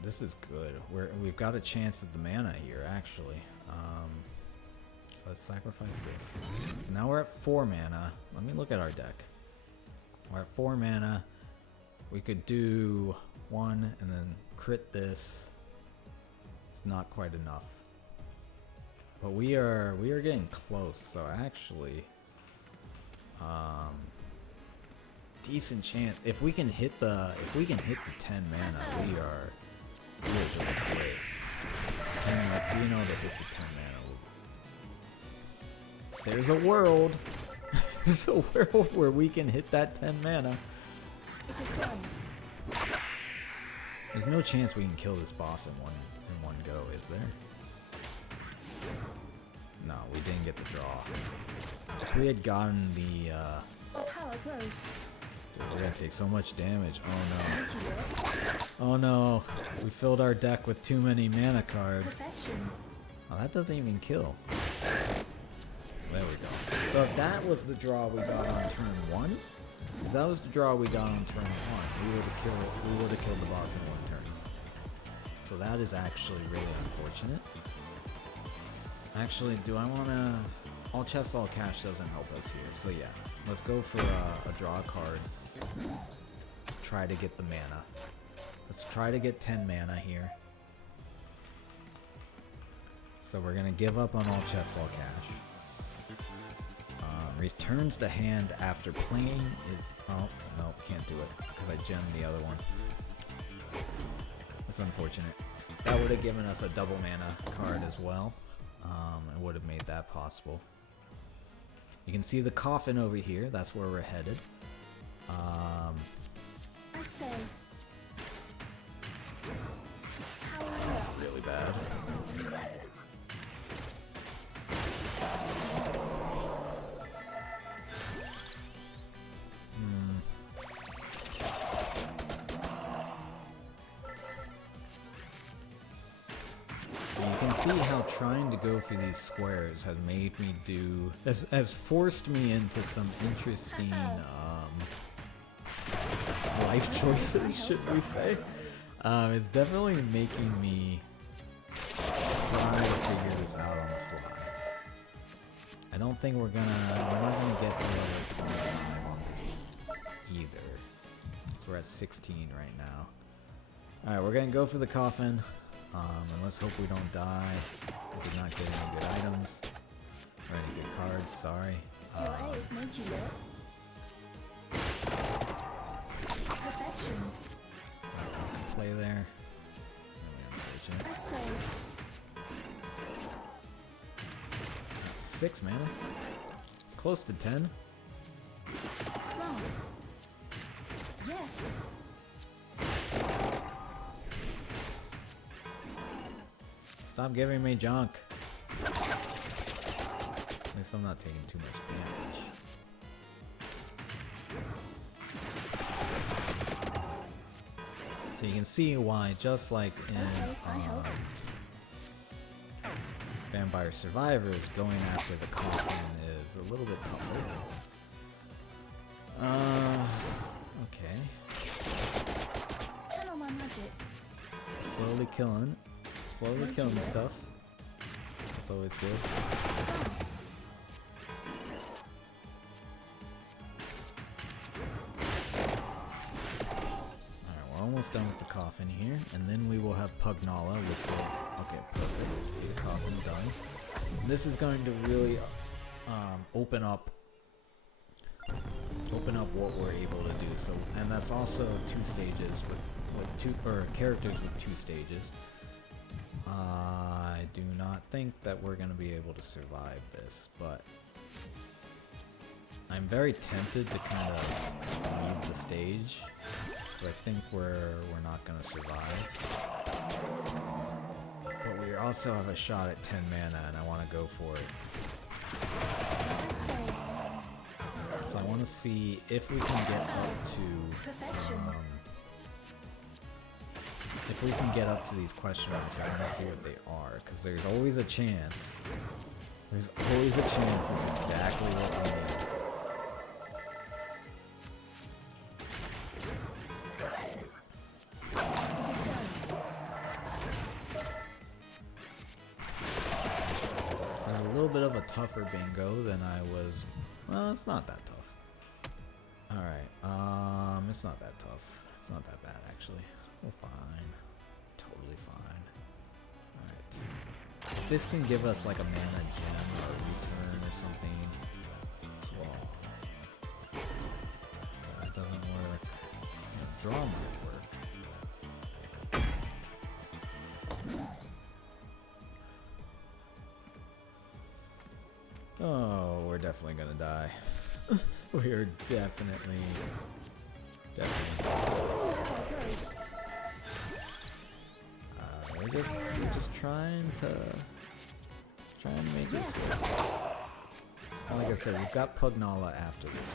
This is good. We've got a chance at the mana here, actually. So let's sacrifice this. So now we're at 4 mana. Let me look at our deck. We're at 4 mana. We could do 1 and then crit this. It's not quite enough. But we are getting close. So actually, decent chance. If we can hit the 10 mana, we are doing great. We know to hit the 10 mana. There's a world. There's a world where we can hit that 10 mana. It is done. There's no chance we can kill this boss in one go, is there? No, we didn't get the draw. If we had gotten the Our power grows. dude, we're gonna take so much damage. Oh no. Oh no. We filled our deck with too many mana cards. Perfection. Oh, that doesn't even kill. There we go. So if that was the draw we got on turn 1, if that was the draw we got on turn 1, we would have killed the boss in 1 turn. So that is actually really unfortunate. Actually, do I wanna... All chest, all cash doesn't help us here. So yeah, let's go for a draw card. Try to get the mana. Let's try to get 10 mana here. So we're gonna give up on all chest, all cash. Returns to hand after playing is... Oh, no, can't do it because I gemmed the other one. That's unfortunate. That would have given us a double mana card as well. It would have made that possible. You can see the coffin over here. That's where we're headed. I say. Powering up. Really bad. You can see how trying to go for these squares has made me do... has forced me into some interesting life choices, should we say. It's definitely making me try to figure this out on the fly. I don't think we're not gonna get to level 25 on this either. So we're at 16 right now. Alright, we're gonna go for the coffin. And let's hope we don't die. We did not get any good items. Or any good cards, sorry. Your aid made you look. Perfection. Play there. I say. 6 mana. It's close to 10. Smart. Yes. Stop giving me junk. At least I'm not taking too much damage. So you can see why, just like in Vampire Survivors, going after the coffin is a little bit tougher. Okay. Channel my magic. Slowly killing stuff. That's always good. Start. Alright, we're almost done with the coffin here, and then we will have Pugnala, which will... Okay, perfect. The coffin done. This is going to really open up what we're able to do. So, and that's also 2 stages with two, or characters with 2 stages. I do not think that we're going to be able to survive this, but I'm very tempted to kind of leave the stage. But I think we're not going to survive. But we also have a shot at 10 mana, and I want to go for it. Essay. So I want to see if we can get up to Perfection. if we can get up to these question marks. I want to see what they are, because there's always a chance. There's always a chance it's exactly what we need. A little bit of a tougher bingo than I was. Well, it's not that tough. Alright, it's not that tough. It's not that bad, actually. We're fine. Totally fine. Alright. If this can give us like a mana gem or a return or something. Whoa. That doesn't work. Draw might work. Oh, we're definitely gonna die. We are definitely. We're just trying to make this work. Like I said, we've got Pugnala after this.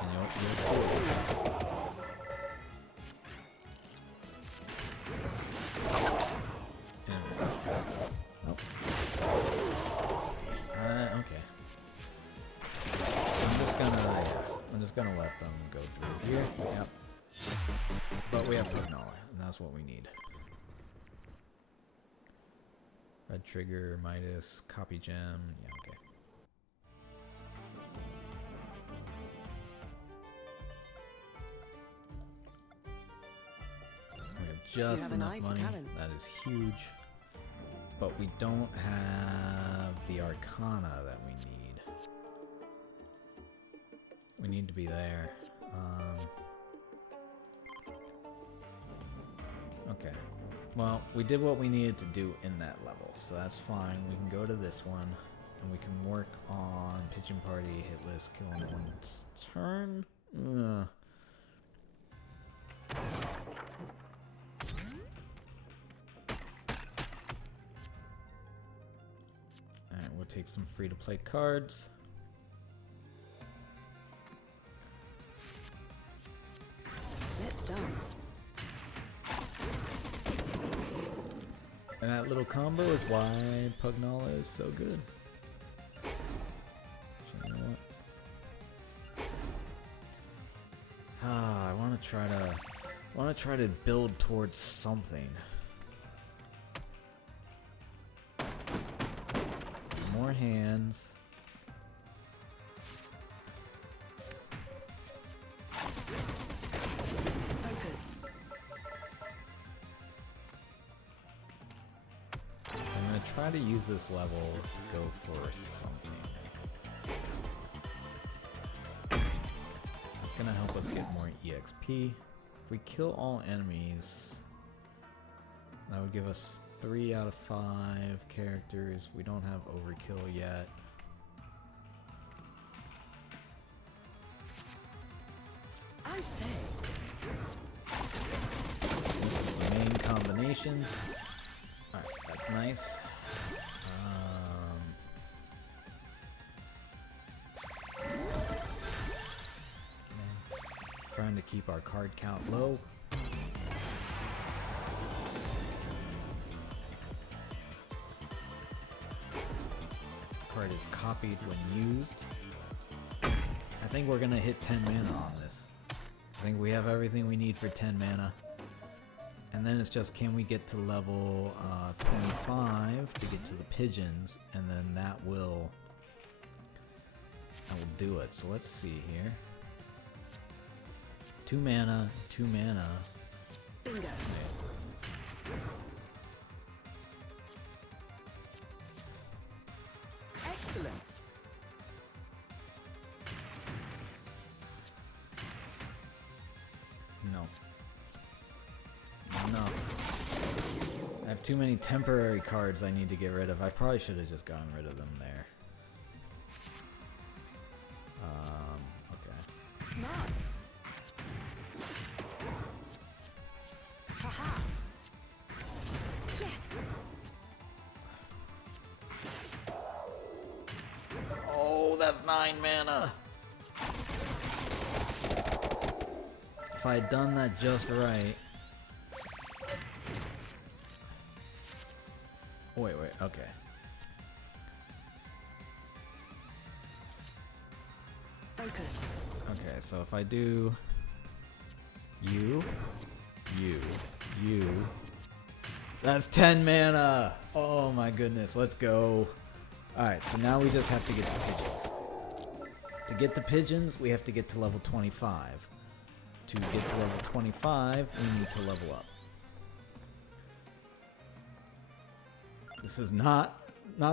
And you'll see. Okay. I'm just gonna let them go through here. Yep. But we have Pugnala, and that's what we need. Red trigger, Midas, copy gem. Yeah, okay. We have just enough money. That is huge. But we don't have the Arcana that we need. We need to be there. Okay. Well, we did what we needed to do in that level, so that's fine. We can go to this one, and we can work on Pigeon Party, hit list, kill in one turn. Alright, we'll take some free-to-play cards. Let's dance. And that little combo is why Pugnala is so good. So, you know what? I want to try to build towards something. More hands. Focus. I'm gonna try to use this level to go for something. It's gonna help us get more EXP. If we kill all enemies, that would give us 3 out of 5 characters. We don't have overkill yet. I say. This is the main combination. Alright, that's nice. Trying to keep our card count low. Card is copied when used. think we're gonna hit 10 mana on this. I think we have everything we need for 10 mana. And then it's just, can we get to level 25 to get to the pigeons, and then that will do it. So let's see here. 2 mana, 2 mana. Bingo. Excellent. No. No. I have too many temporary cards I need to get rid of. I probably should have just gotten rid of them there. Okay. Smart. Haha. Yes. Oh, that's 9 mana! If I had done that just right... Wait, okay. Focus. Okay, so if I do... You... That's 10 mana! Oh my goodness, let's go. Alright, so now we just have to get to pigeons. To get to pigeons, we have to get to level 25. To get to level 25, we need to level up. This is not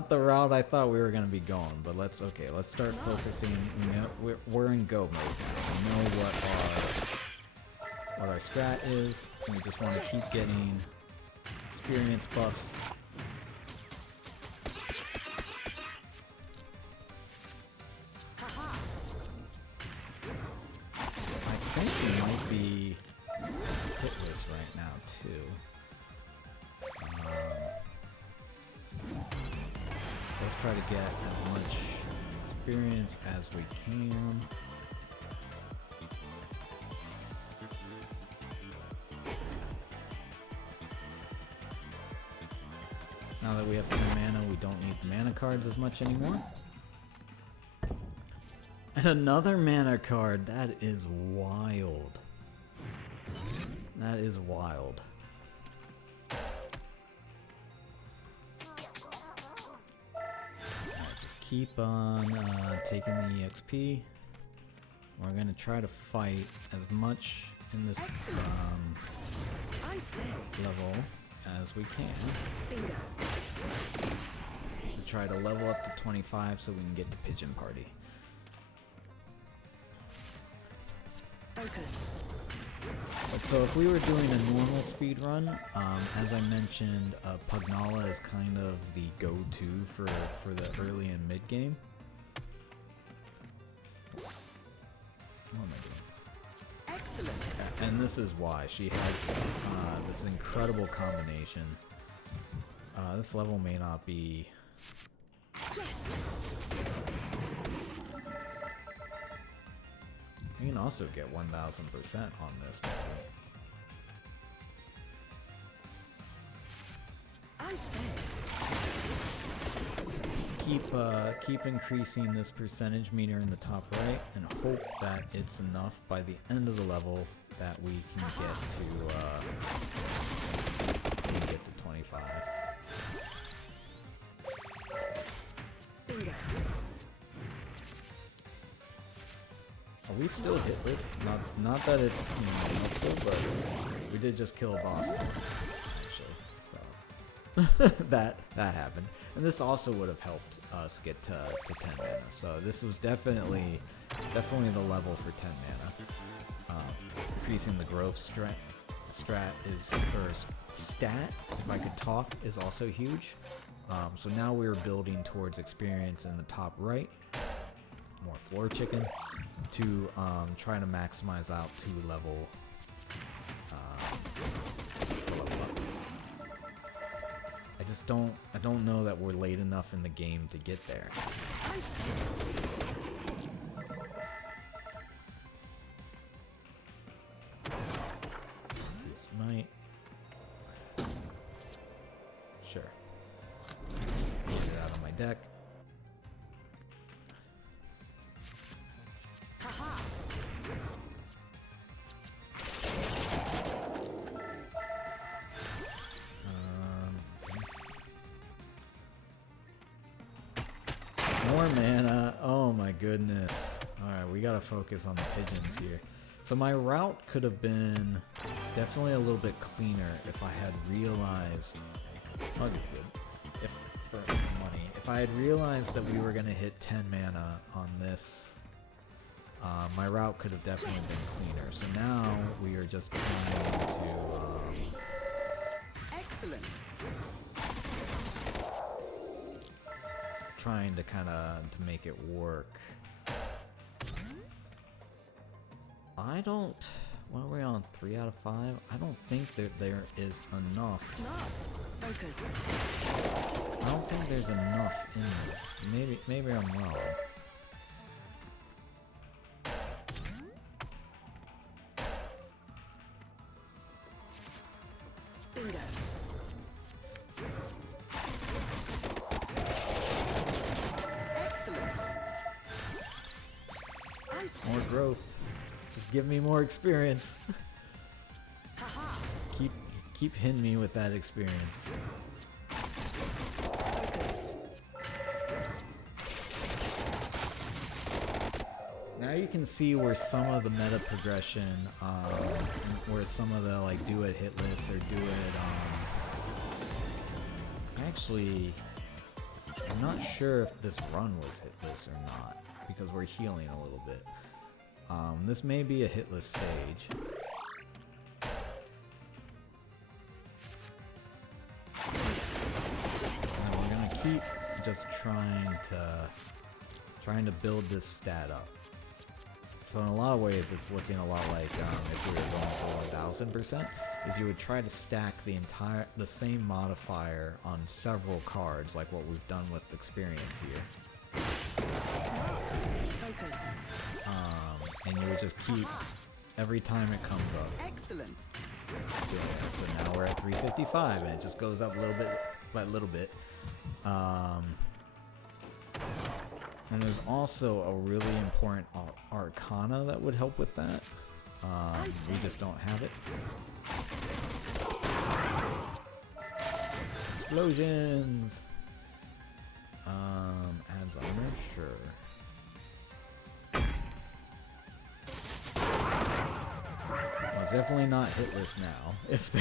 the route I thought we were going to be going, but let's start focusing. We're in go mode now. We know what our strat is, and we just want to keep getting experience buffs. I think we might be hitless right now too. Let's try to get as much experience as we can. Now that we have 2 mana, we don't need the mana cards as much anymore. And another mana card. That is wild. That is wild. Just keep on taking the EXP. We're gonna try to fight as much in this I say. level as we can. Bingo. To try to level up to 25 so we can get to Pigeon Party. Focus. So if we were doing a normal speed run, as I mentioned, Pugnala is kind of the go-to for the early and mid game. What am I doing? Excellent. And this is why she has this incredible combination. This level may not be. You can also get 1000% on this one. I say. Keep increasing this percentage meter in the top right, and hope that it's enough by the end of the level that we can get to 25. Bingo. Are we still hitless? Not that it's helpful, but we did just kill a boss actually. So that happened, and this also would have helped us get to 10 mana. So this was definitely the level for 10 mana. Increasing the growth strat is first stat. If I could talk, is also huge. So now we're building towards experience in the top right. More floor chicken to try to maximize out to level up. I don't know that we're late enough in the game to get there. This might. Sure. Get it out of my deck. Ha More mana. Oh my goodness. Alright, we gotta focus on the pigeons here. So my route could have been definitely a little bit cleaner if I had realized... Oh, that's good. If, for money. If I had realized that we were gonna hit 10 mana on this, my route could have definitely been cleaner. So now we are just trying to... Excellent. trying to kind of to make it work. I don't... What are we on? 3 out of 5? I don't think that there is enough. Smart. Focus. I don't think there's enough in this. Maybe I'm wrong. Bingo. Excellent. I say. More growth. Just give me more experience. Haha. Keep hitting me with that experience. Focus. Now you can see where some of the meta progression, where some of the like do it hitless or do it, actually, I'm not sure if this run was hitless or not, because we're healing a little bit. This may be a hitless stage. And we're gonna keep just trying to build this stat up. So in a lot of ways, it's looking a lot like if we were going for 1000%, is you would try to stack the same modifier on several cards, like what we've done with experience here. Focus. And you would just keep every time it comes up. Excellent. Yeah, so now we're at 355, and it just goes up a little bit by a little bit. And there's also a really important arcana that would help with that. We just don't have it. Explosions! Adds armor? Sure. Well, it's definitely not hitless now. If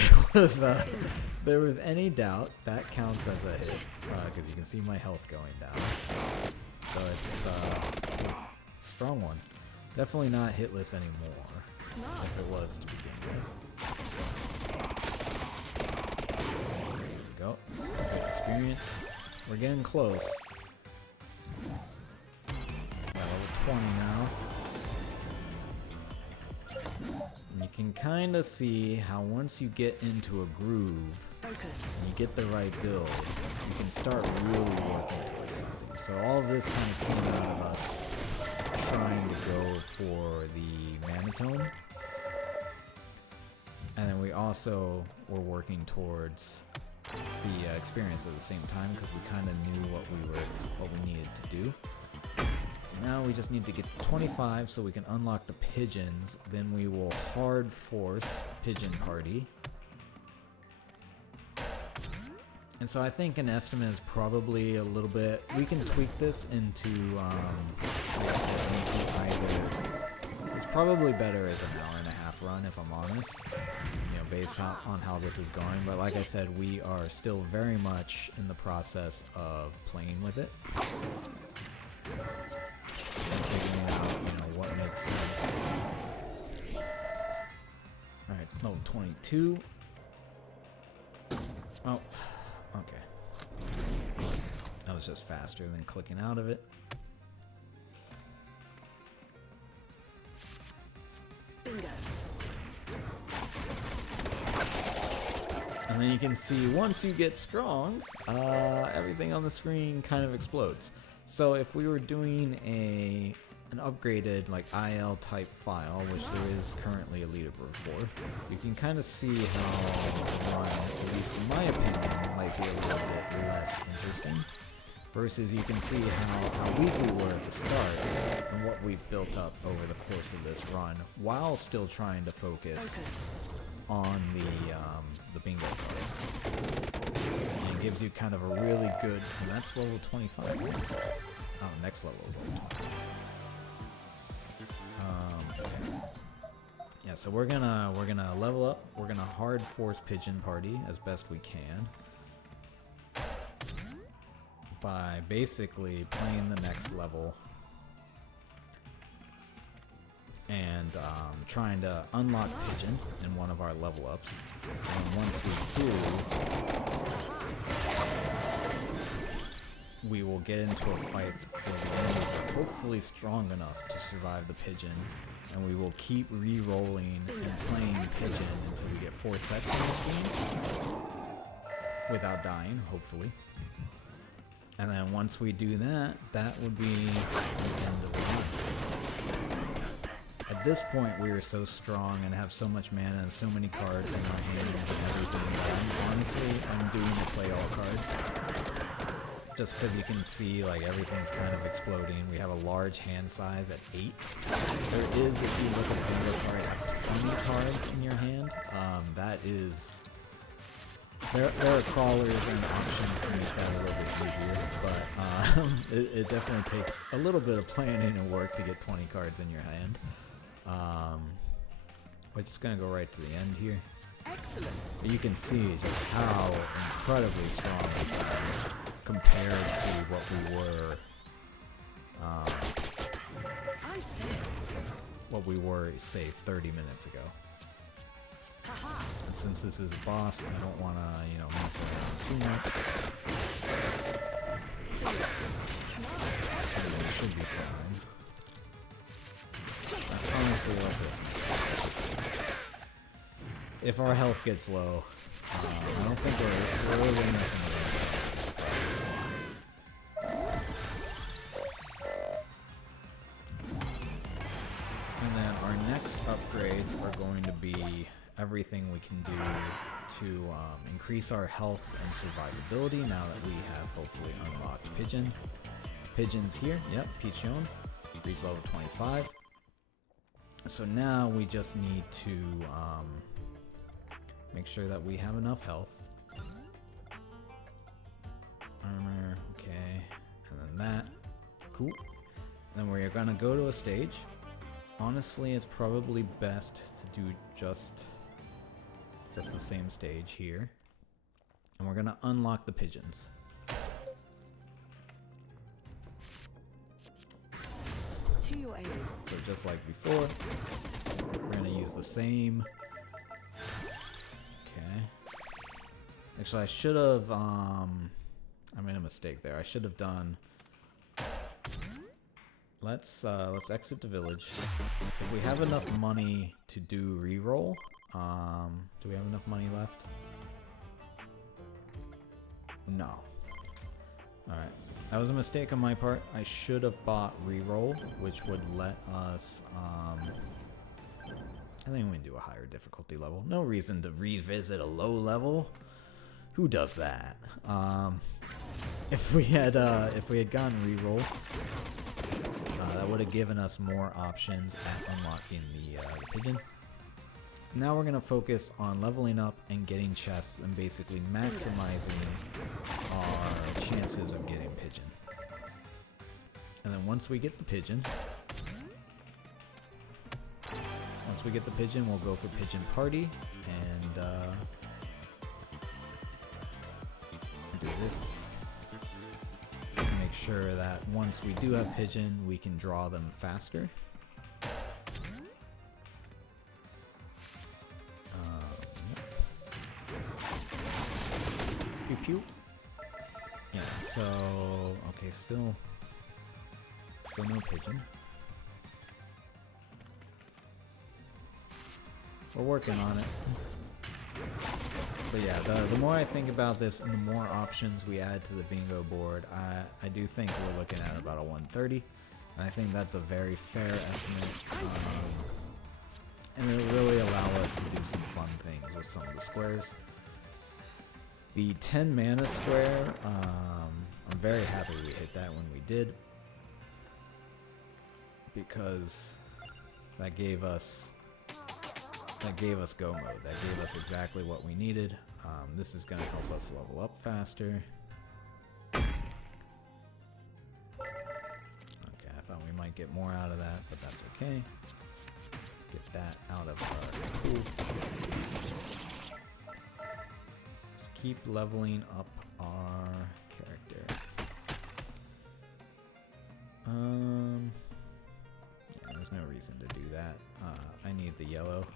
there was any doubt, that counts as a hit. Because you can see my health going down. So it's a strong one. Definitely not hitless anymore. If it was to begin with. There we go. Good experience. We're getting close. Got level 20 now. And you can kind of see how once you get into a groove, Focus. and you get the right build, you can start really working towards something. So all of this kind of came out of us trying to go for the Manatone. And then we also were working towards the experience at the same time, because we kind of knew what we needed to do. So now we just need to get to 25 so we can unlock the pigeons. Then we will hard force Pigeon Party. And so I think an estimate is probably a little bit... We can tweak this into either... It's probably better as an hour-and-a-half run, if I'm honest. You know, based on how this is going. But like I said, we are still very much in the process of playing with it. And figuring out, you know, what makes sense. Alright, level 22. Oh. Okay. That was just faster than clicking out of it. Bingo. And then you can see once you get strong, everything on the screen kind of explodes. So if we were doing an upgraded like IL type file, which there is currently a leaderboard for, you can kind of see how the run, at least in my opinion, might be a little bit less interesting. Versus you can see how weak we were at the start and what we've built up over the course of this run, while still trying to focus on the bingo card. And it gives you kind of a really good, and that's level 25. Oh, next level. Yeah, so we're gonna level up. We're gonna hard force pigeon party as best we can by basically playing the next level and trying to unlock pigeon in one of our level ups. And once we do, we will get into a fight where the enemies are hopefully strong enough to survive the pigeon, and we will keep re-rolling and playing pigeon until we get 4 sets in this game without dying, hopefully. And then once we do that, that would be the end of the run. At this point, we are so strong and have so much mana and so many cards in our hand and everything that I'm doing the play all cards. Just because you can see like everything's kind of exploding. We have a large hand size at 8. There is, if you look at the bingo card, have 20 cards in your hand. That is... There are crawlers and options to make that a little bit easier, but it definitely takes a little bit of planning and work to get 20 cards in your hand. We're just gonna go right to the end here. Excellent. But you can see just how incredibly strong we are compared to what we were. What we were, say, 30 minutes ago. And since this is a boss, I don't want to, you know, mess around too much. And it should be fine. Honestly, what's this? If our health gets low, I don't think we're really winning from this. And then our next upgrades are going to be everything we can do to increase our health and survivability now that we have hopefully unlocked Pigeon. Pigeon's here, yep, Pigeon, reach level 25. So now we just need to make sure that we have enough health. Armor, okay, and then that, cool. Then we're gonna go to a stage. Honestly, it's probably best to do just the same stage here. And we're gonna unlock the pigeons. To your aid. So just like before, we're gonna use the same. Okay. Actually, I should have, I made a mistake there. I should have done. Let's exit the village. If we have enough money to do reroll, do we have enough money left? No. Alright. That was a mistake on my part. I should have bought reroll, which would let us, I think we can do a higher difficulty level. No reason to revisit a low level. Who does that? If we had gotten reroll, that would have given us more options at unlocking the pigeon. So now we're going to focus on leveling up and getting chests and basically maximizing our chances of getting pigeon. And then once we get the pigeon, we'll go for pigeon party and do this. Make sure that once we do have pigeon, we can draw them faster. Pew pew. Yeah, so okay, still no pigeon. We're working on it. But yeah, the more I think about this and the more options we add to the bingo board, I do think we're looking at about a 130. And I think that's a very fair estimate. And it'll really allow us to do some fun things with some of the squares. The 10 mana square, I'm very happy we hit that when we did. Because that gave us go mode. That gave us exactly what we needed. This is going to help us level up faster. might get more out of that, but that's okay. Let's get that out of our pool. Let's keep leveling up our character. Yeah, there's no reason to do that. I need the yellow.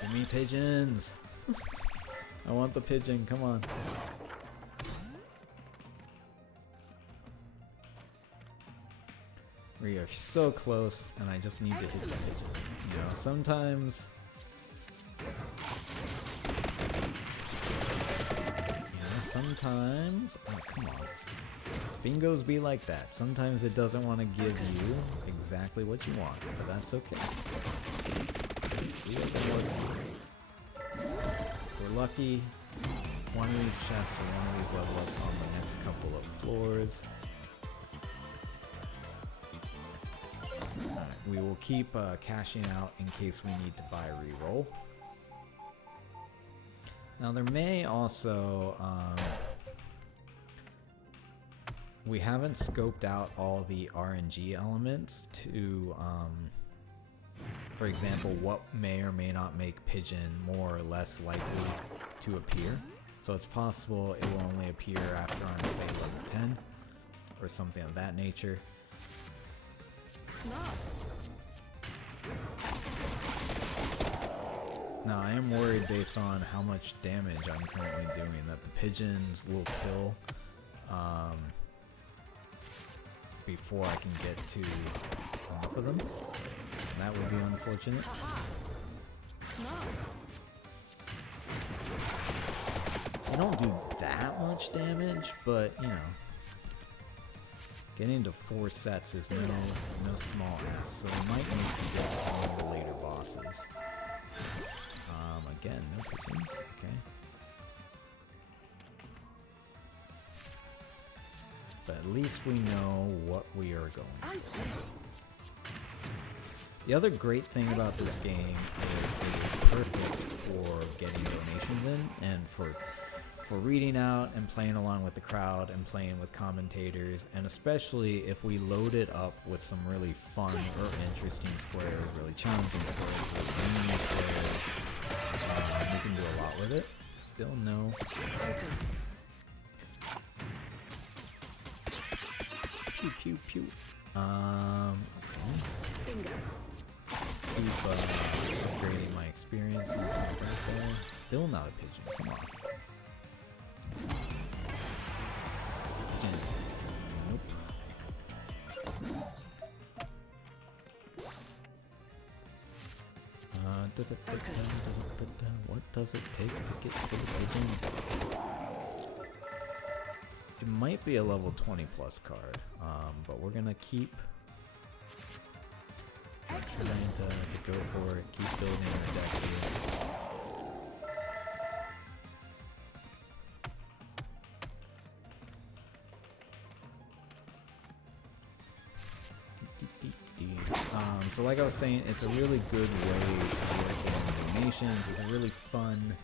Give me pigeons. I want the pigeon. Come on. We are so close, and I just need to hit the pigeon. You know, sometimes. Sometimes. Oh, come on. Bingos be like that. Sometimes it doesn't want to give you exactly what you want, but that's okay. We're lucky. One of these chests or one of these level ups on the next couple of floors. Alright, we will keep cashing out in case we need to buy a reroll. Now there may also, we haven't scoped out all the RNG elements to, for example, what may or may not make Pigeon more or less likely to appear. So it's possible it will only appear after I'm, say, level 10, or something of that nature. Now I am worried based on how much damage I'm currently doing that the pigeons will kill before I can get to enough of them. And that would be unfortunate. They don't do that much damage, but you know, getting to 4 sets is no small ass. So we might need to get some of the later bosses. Again, no pigeons. Okay. But at least we know what we are going for. The other great thing about this game is it is perfect for getting donations in and for reading out and playing along with the crowd and playing with commentators, and especially if we load it up with some really fun or interesting squares, really challenging squares, really mean squares. We can do a lot with it. Still no. Pew pew pew. Okay. Keep upgrading my experience. Still not a pigeon. Come on. Pigeon. Nope. What does it take to get to the pigeon? It might be a level 20 plus card, but we're gonna keep trying to go for it, keep building our deck here. So like I was saying, it's a really good way to work in animations. It's a really fun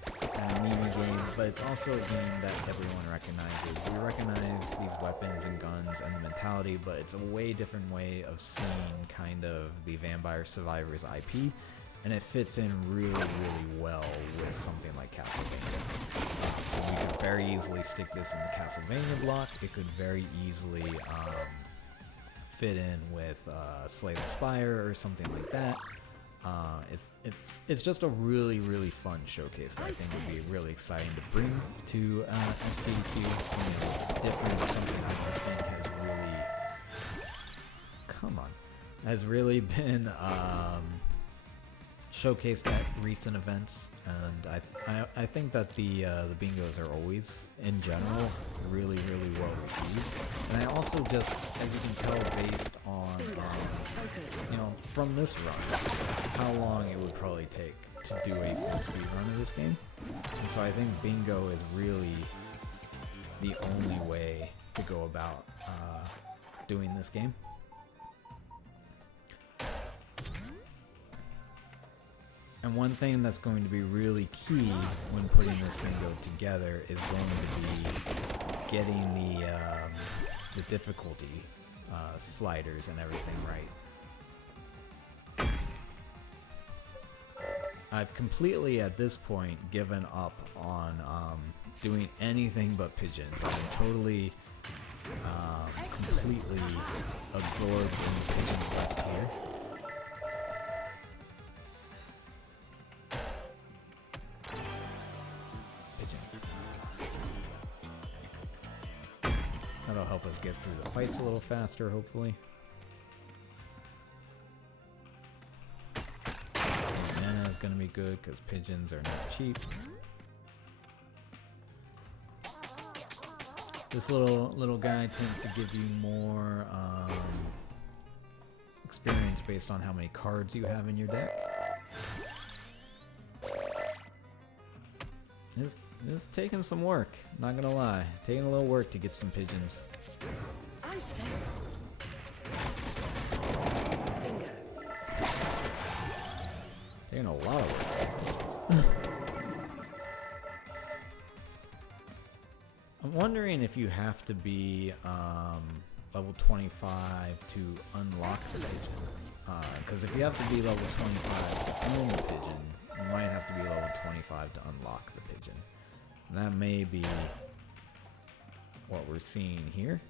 meme game, but it's also a game that everyone recognizes. We recognize these weapons and guns and the mentality, but it's a way different way of seeing kind of the Vampire Survivors IP, and it fits in really, really well with something like Castlevania. So we could very easily stick this in the Castlevania block. It could very easily fit in with Slay the Spire or something like that. It's just a really, really fun showcase that I think would be really exciting to bring to SGDQ. Something different, something I think has really been showcased at recent events, and I think that the bingos are always, in general, really, really well received. And I also just, as you can tell, based on you know, from this run, how long it would probably take to do a full speed run of this game. And so I think bingo is really the only way to go about doing this game. And one thing that's going to be really key when putting this bingo together is going to be getting the difficulty sliders and everything right. I've completely at this point given up on doing anything but pigeons. I'm totally completely absorbed in the pigeon quest here. That'll help us get through the fights a little faster, hopefully. Mana is going to be good because pigeons are not cheap. This little guy tends to give you more experience based on how many cards you have in your deck. It's taking some work, not gonna lie. Taking a little work to get some pigeons. I say. Taking a lot of work. I'm wondering if you have to be level 25 to unlock the pigeon. Because if you have to be level 25 to own the pigeon, you might have to be level 25 to unlock the pigeon. And that may be what we're seeing here.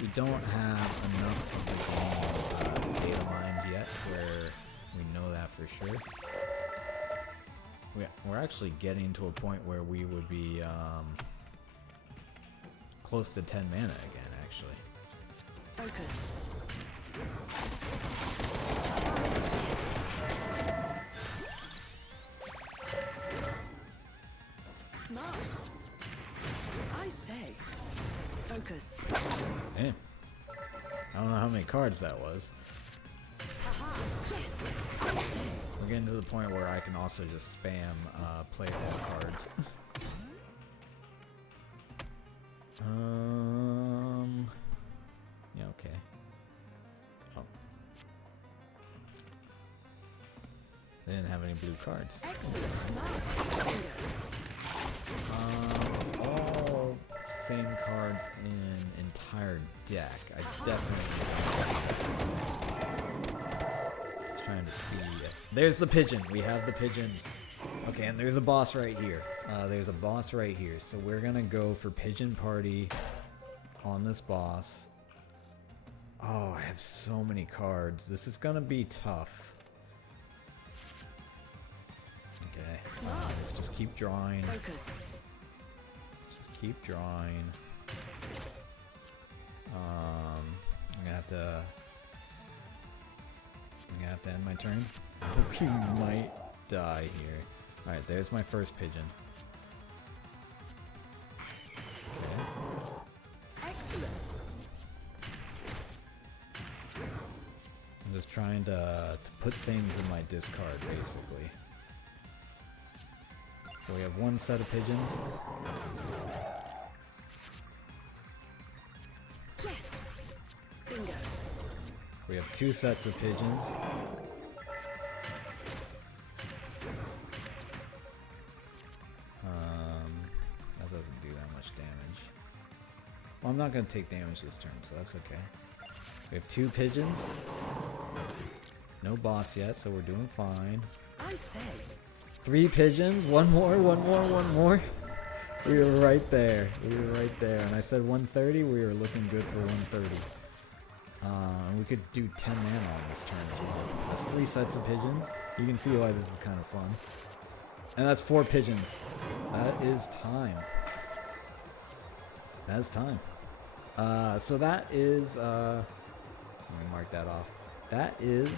We don't have enough of the game data mined yet where we know that for sure. We're actually getting to a point where we would be close to 10 mana again, actually. Focus. Smart. I say. Focus. Damn. I don't know how many cards that was. Haha. Yes. I say. We're getting to the point where I can also just spam play all cards. Yeah, okay. Oh. They didn't have any blue cards. Excellent. Smart. It's all same cards in entire deck. I definitely trying to see it. There's the pigeon. We have the pigeons. Okay, and there's a boss right here. There's a boss right here. So we're gonna go for pigeon party on this boss. Oh, I have so many cards. This is gonna be tough. Okay, let's just keep drawing. Focus. Just keep drawing. I'm gonna have to end my turn. We might die here. Alright, there's my first pigeon. Okay. Excellent. I'm just trying to put things in my discard, basically. So we have one set of pigeons. Yes. Bingo. We have two sets of pigeons. That doesn't do that much damage. Well, I'm not going to take damage this turn, so that's okay. We have two pigeons. No boss yet, so we're doing fine. I say. Three pigeons. One more, one more, one more. We were right there. We were right there. And I said 130. We were looking good for 130. We could do 10 mana on this turn as well. That's 3 sets of pigeons. You can see why this is kind of fun. And that's 4 pigeons. That is time. That's time. So that is, let me mark that off. That is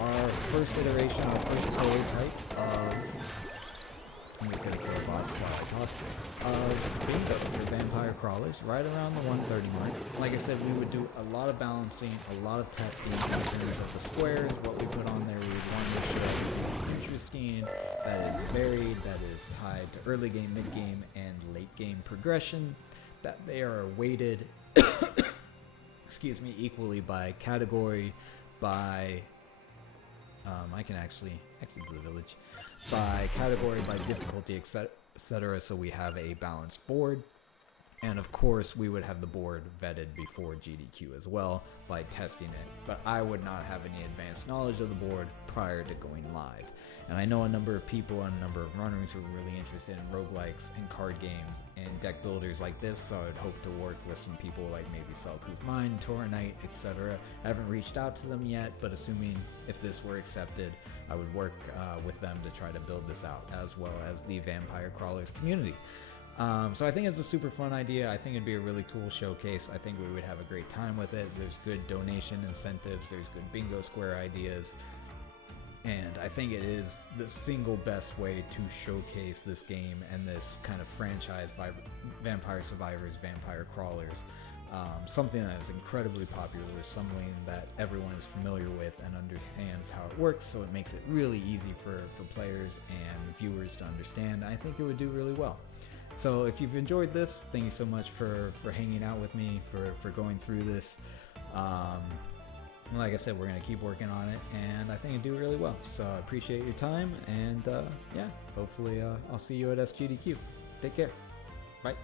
our first iteration, our first prototype of, I'm just going to kill a boss while I talk, bingo for vampire crawlers, right around the 130 mark. Like I said, we would do a lot of balancing, a lot of testing in terms of the squares, what we put on there. We would want to make sure that we have a future scheme that is varied, that is tied to early game, mid game, and late game progression, that they are weighted excuse me, equally by category, by I can actually do the village by category, by difficulty, etc. So we have a balanced board. And of course, we would have the board vetted before GDQ as well by testing it. But I would not have any advanced knowledge of the board prior to going live. And I know a number of people and a number of runners who are really interested in roguelikes and card games and deck builders like this. So I'd hope to work with some people like maybe Cellproof Mind, Tornite, etc. I haven't reached out to them yet, but assuming if this were accepted, I would work with them to try to build this out, as well as the Vampire Crawlers community. So I think it's a super fun idea. I think it'd be a really cool showcase. I think we would have a great time with it. There's good donation incentives. There's good bingo square ideas. And I think it is the single best way to showcase this game and this kind of franchise, Vampire Survivors, Vampire Crawlers. Something that is incredibly popular, something that everyone is familiar with and understands how it works, so it makes it really easy for players and viewers to understand. I think it would do really well. So if you've enjoyed this, thank you so much for hanging out with me, for going through this. Like I said, we're going to keep working on it, and I think it'd do really well. So I appreciate your time, and yeah, hopefully I'll see you at SGDQ. Take care. Bye.